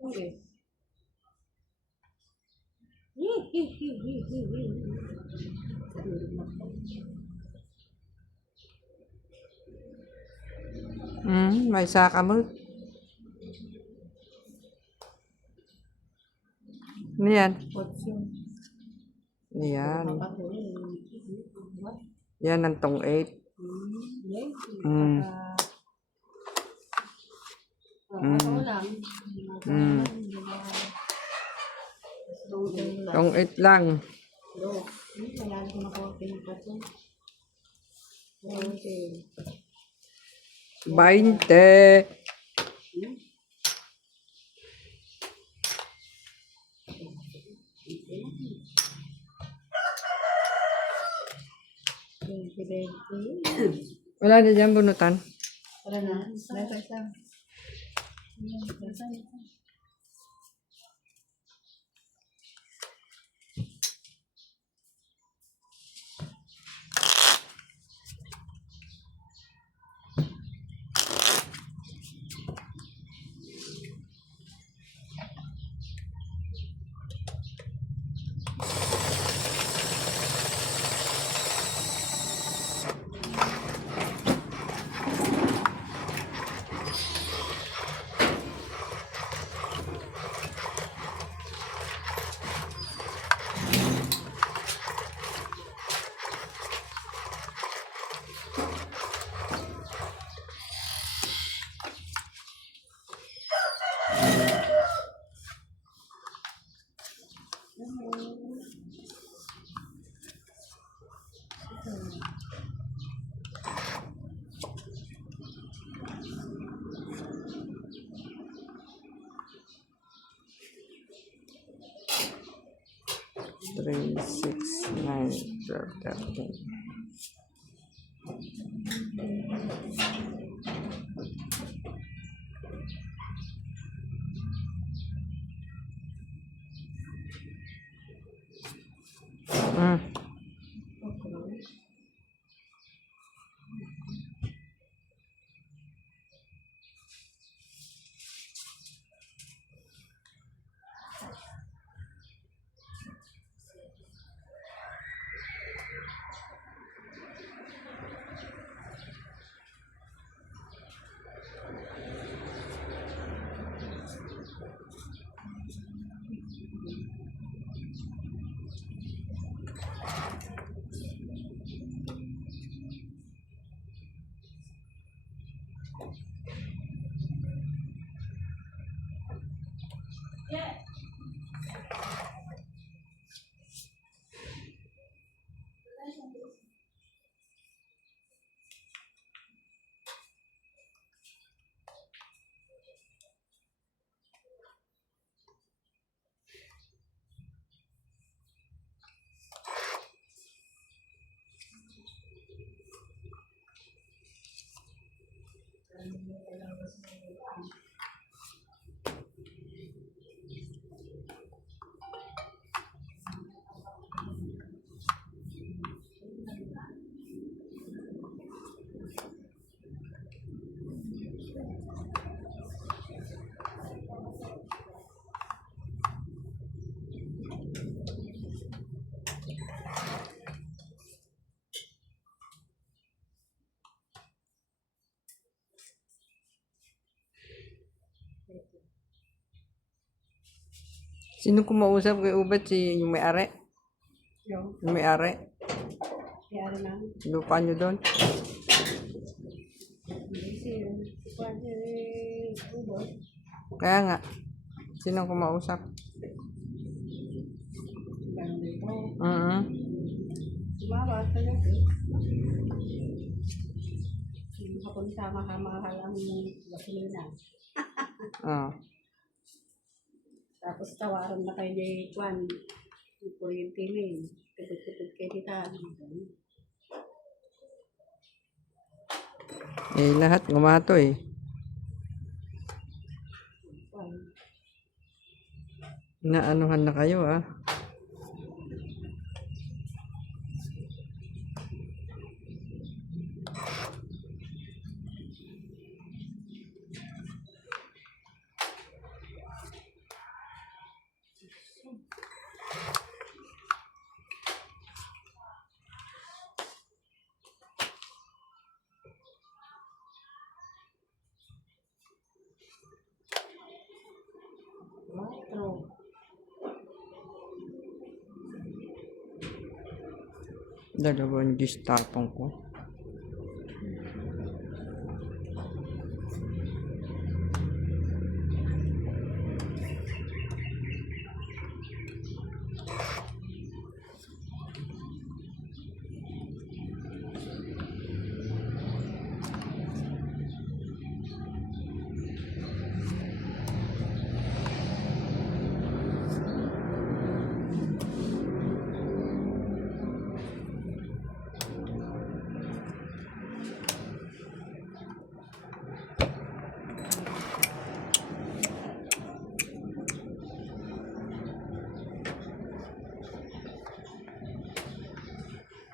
Okay. may saka mo. Ano yan? Yan. Yan ang tong 8. Mm. Mm. Tong 8 lang. 20. Wala na dyan bunutan. Wala na. Wala isa. 3, 6, 9, 12, 13. Mm. Sino kumausap kay Ubat? Si yung may-ari? Yung Yung may-ari? yari na. Lupa nyo doon? Kaya nga. Sino kumausap? Sumawa sa lahat. Kapag mahal ang gasolina. Oo. Tapos tawaran na kayo ni Juan. Yung kuryente rin. Kapag kayo dito. Eh, lahat gumato eh. Inaanuhan na kayo ah. Dalawang juice tapong ko.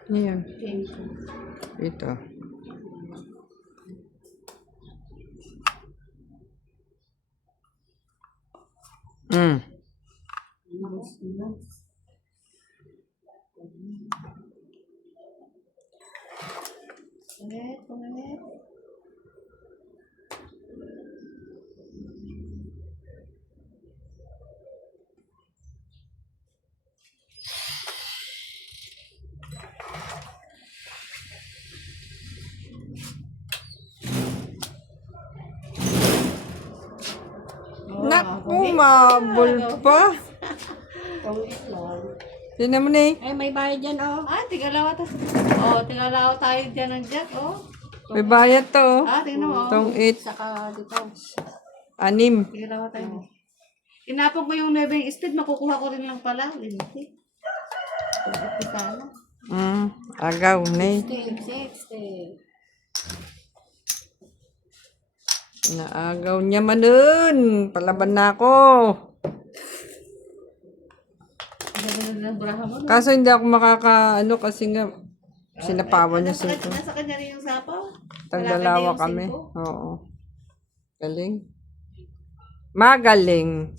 Ayan. Ito. Mm. Ulit. Naku, mabul pa. Tignan mo na eh. Eh, may bayad dyan, oh. Ah, tigalawa tayo dyan ng jack, oh. May bayad to. Oh. Ah, tingnan mo, oh. Tong 8, Saka dito. 6. Tigalawa tayo. Inapon ko yung 9 speed, makukuha ko rin lang pala. Limiti. Pagkati sana. Agaw na eh. 60. Naagaw niya man dun. Palaban na ako. Ganun ng braha mo. Kaso hindi ako ano kasi nga sinapawan niya sa ito. Nasa kanya rin yung sapaw. Tagdalawa kami. Oo. Galing. Magaling.